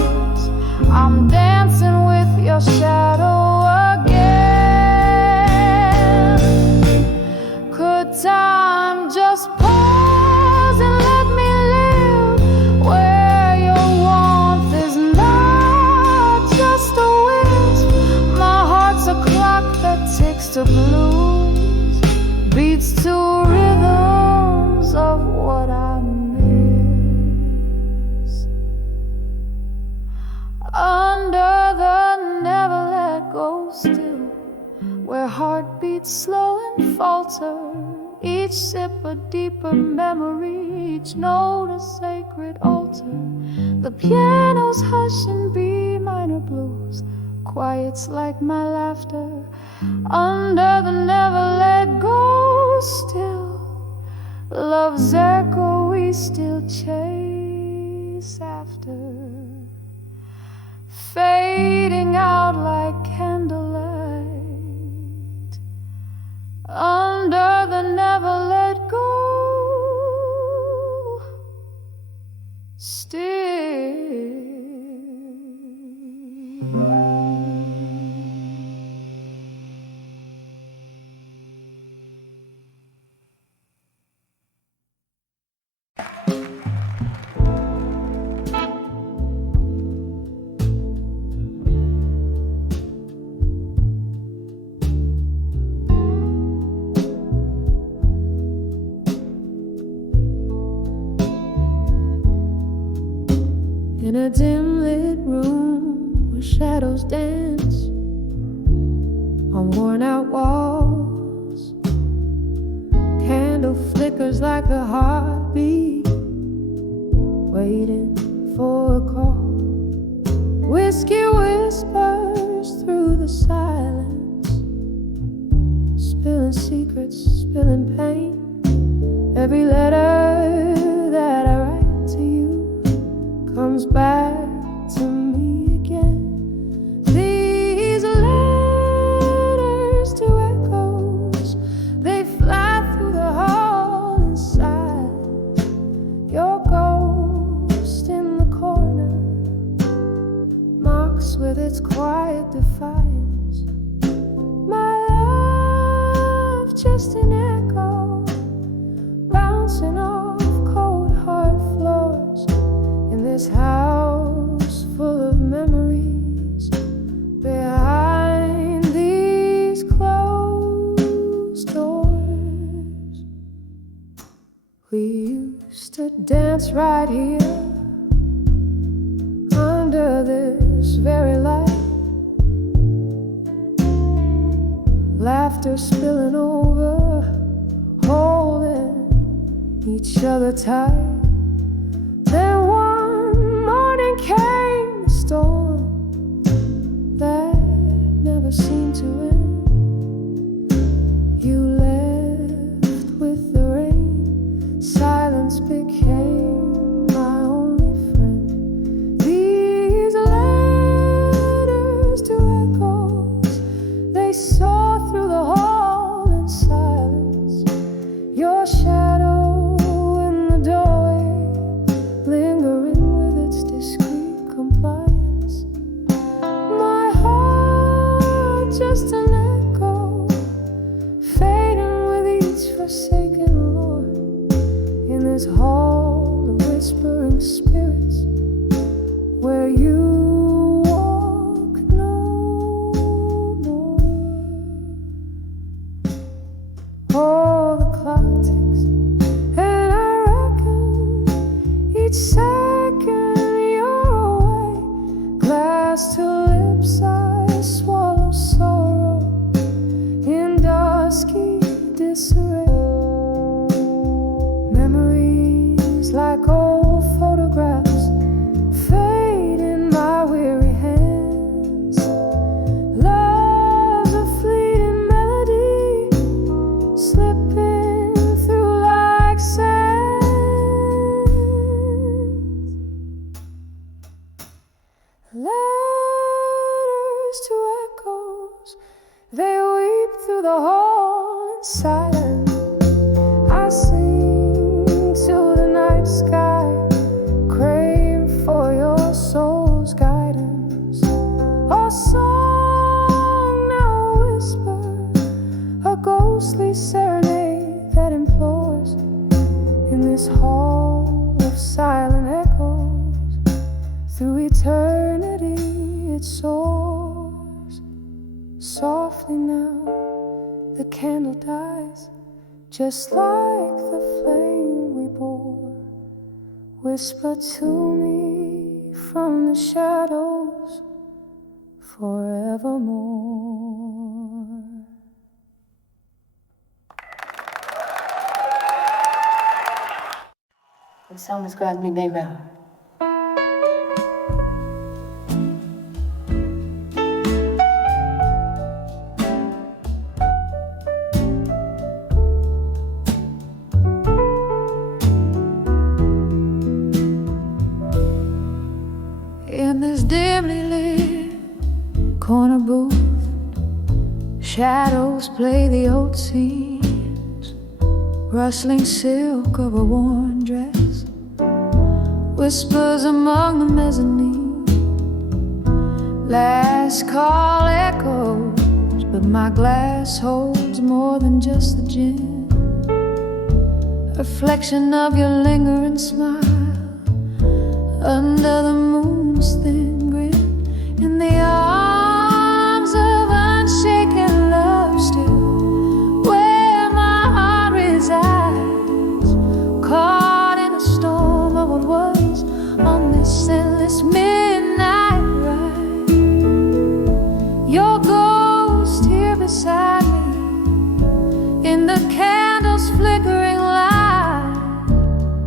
I'm dancing with your shadow again. Could time just pause and let me live where your warmth is not just a wisp? My heart's a clock that ticks to blues, beats to rhythms of what I miss. Under the never let go still, where heartbeats slow and falter, each sip a deeper memory, each note a sacred altar. The piano's hush in B minor blues, quiets like my laughter under the never let go still. Love's echo we still chase after, fading out like a dim lit room where shadows dance on worn out walls. Candle flickers like a heartbeat waiting for a call. Whiskey whispers through the silence, spilling secrets, spilling pain. Every letter that I write to you comes back to me again. These letters to echoes, they fly through the hall inside. Your ghost in the corner marks with its quiet defiance. My love, just an echo, bouncing off cold hard floors in this house full of memories behind these closed doors. We used to dance right here under this very light, laughter spilling over, holding each other tight. Then one morning came a storm that never seemed to end. You left with the rain, silence became my only friend. These letters to echoes, they soar through the hall in silence. Your shadow just an echo, fading with each forsaken Lord, in this hall of whispering spirits where you walk no more. Oh, the clock ticks, and I reckon each second you're away. Glass to lips, I swallow sorrow in dusky disarray. Memories like old photographs fade in my weary hands. Love's a fleeting melody slipping through like sand. Letters to echoes, they weep through the hall in silence. I sing to the night sky, crave for your soul's guidance. A song now a whisper, a ghostly serenade that implores in this hall of silent echoes. Through eternity it soars. Softly now the candle dies, just like the flame we bore. Whisper to me from the shadows forevermore. The song describes me, baby. In this dimly lit corner booth, shadows play the old scenes. Rustling silk of a worn dress whispers among the mezzanine. Last call echoes, but my glass holds more than just the gin. Reflection of your lingering smile under the moon's thin grin. In the arms of unshaken love still, where my heart resides, caught in a storm of what was on this endless mirror. beside me in the candle's flickering light,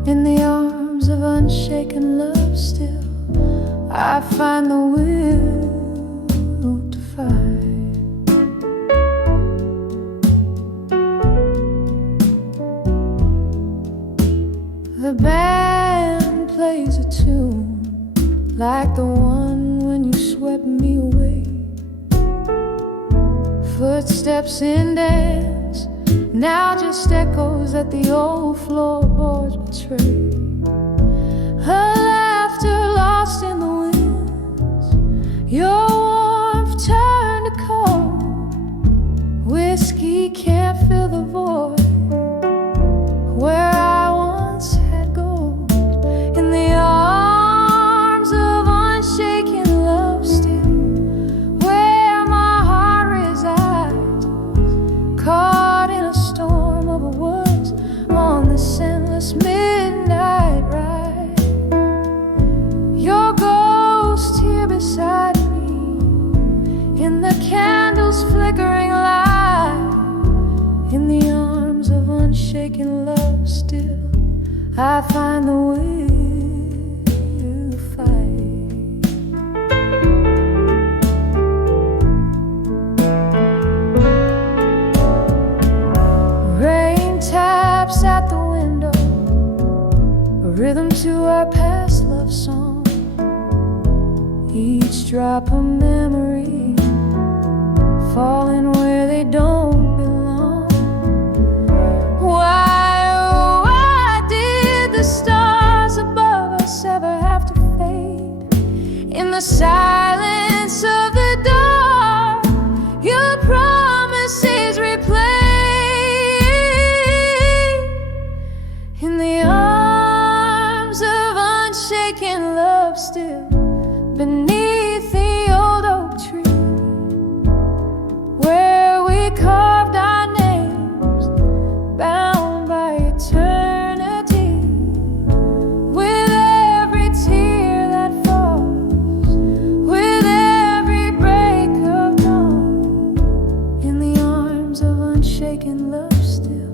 in the arms of unshaken love still I find the will to fight. The band plays a tune like the one when you swept me away. Footsteps in dance, now just echoes that the old floorboards betray. Her laughter lost in the winds, your warmth turned to cold. Whiskey can't fill the void where I once had gold. In the arms of unshaken love still, where my heart resides, caught in a storm of words on this endless midnight ride. Your ghost here beside me in the candle's flickering light, in the arms of unshaken love still I find the will to fight. Rain taps at the window, a rhythm to our past love song, each drop a memory falling where they don't belong. Why, oh, why did the stars above us ever have to fade? In the silence of the dark, your promises replay. In the arms of unshaken love still, beneath the old oak tree, where we carved our names, bound by eternity. With every tear that falls, with every break of dawn, in the arms of unshaken love still,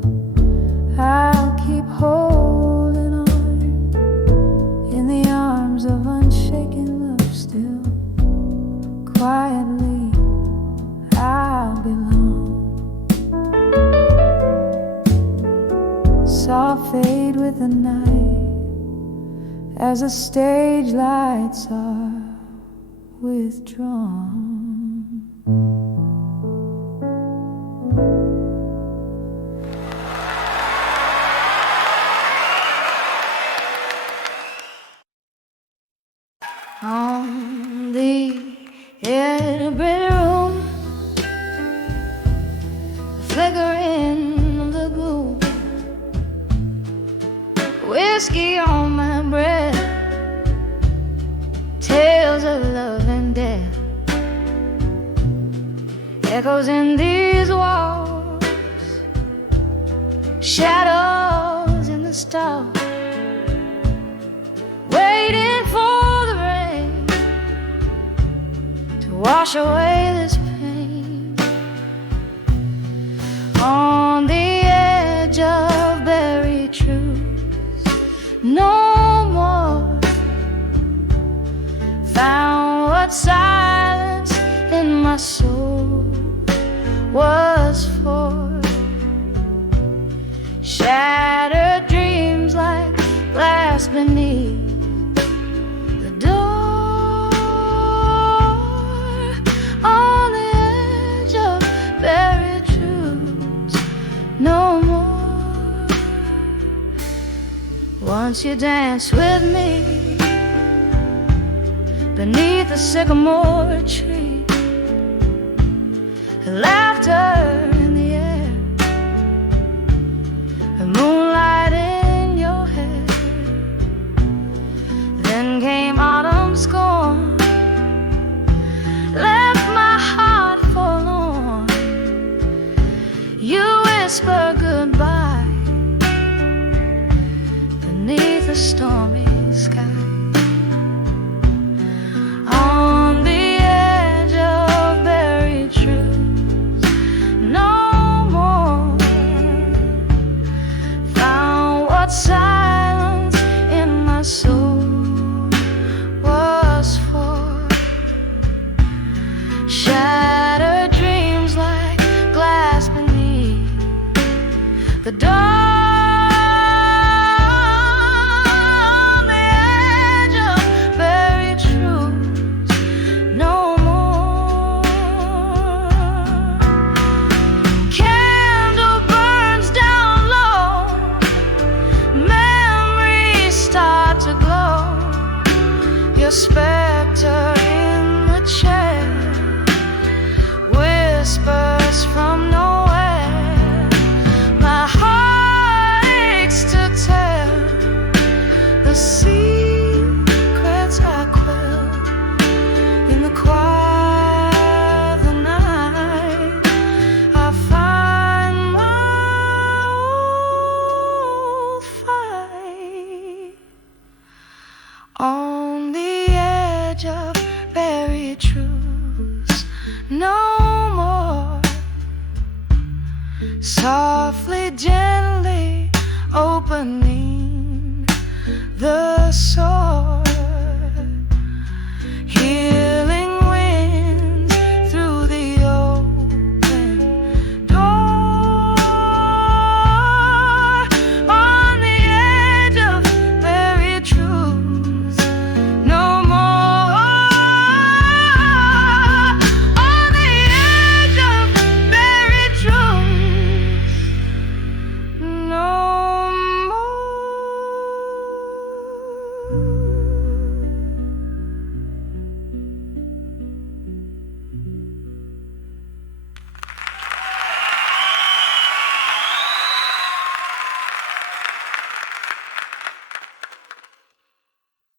I'll keep holding on. In the arms of unshaken love still, quietly I'll belong. Soft fade with the night as the stage lights are withdrawn. On the every room, flicker in the gloom, whiskey on my breath, tales of love and death, echoes in these walls, shadows in the stars, waiting for the rain to wash away this pain. On the edge of buried truths, no more found what silence in my soul was for. Shattered dreams like glass beneath the door. On the edge of buried truths, no more. Once you danced with me beneath the sycamore tree, laughter in the air, the moonlight in your hair. Then came autumn scorn, left my heart forlorn. You whisper goodbye beneath a stormy sky. On the edge of buried truths, softly, gently opening the soul.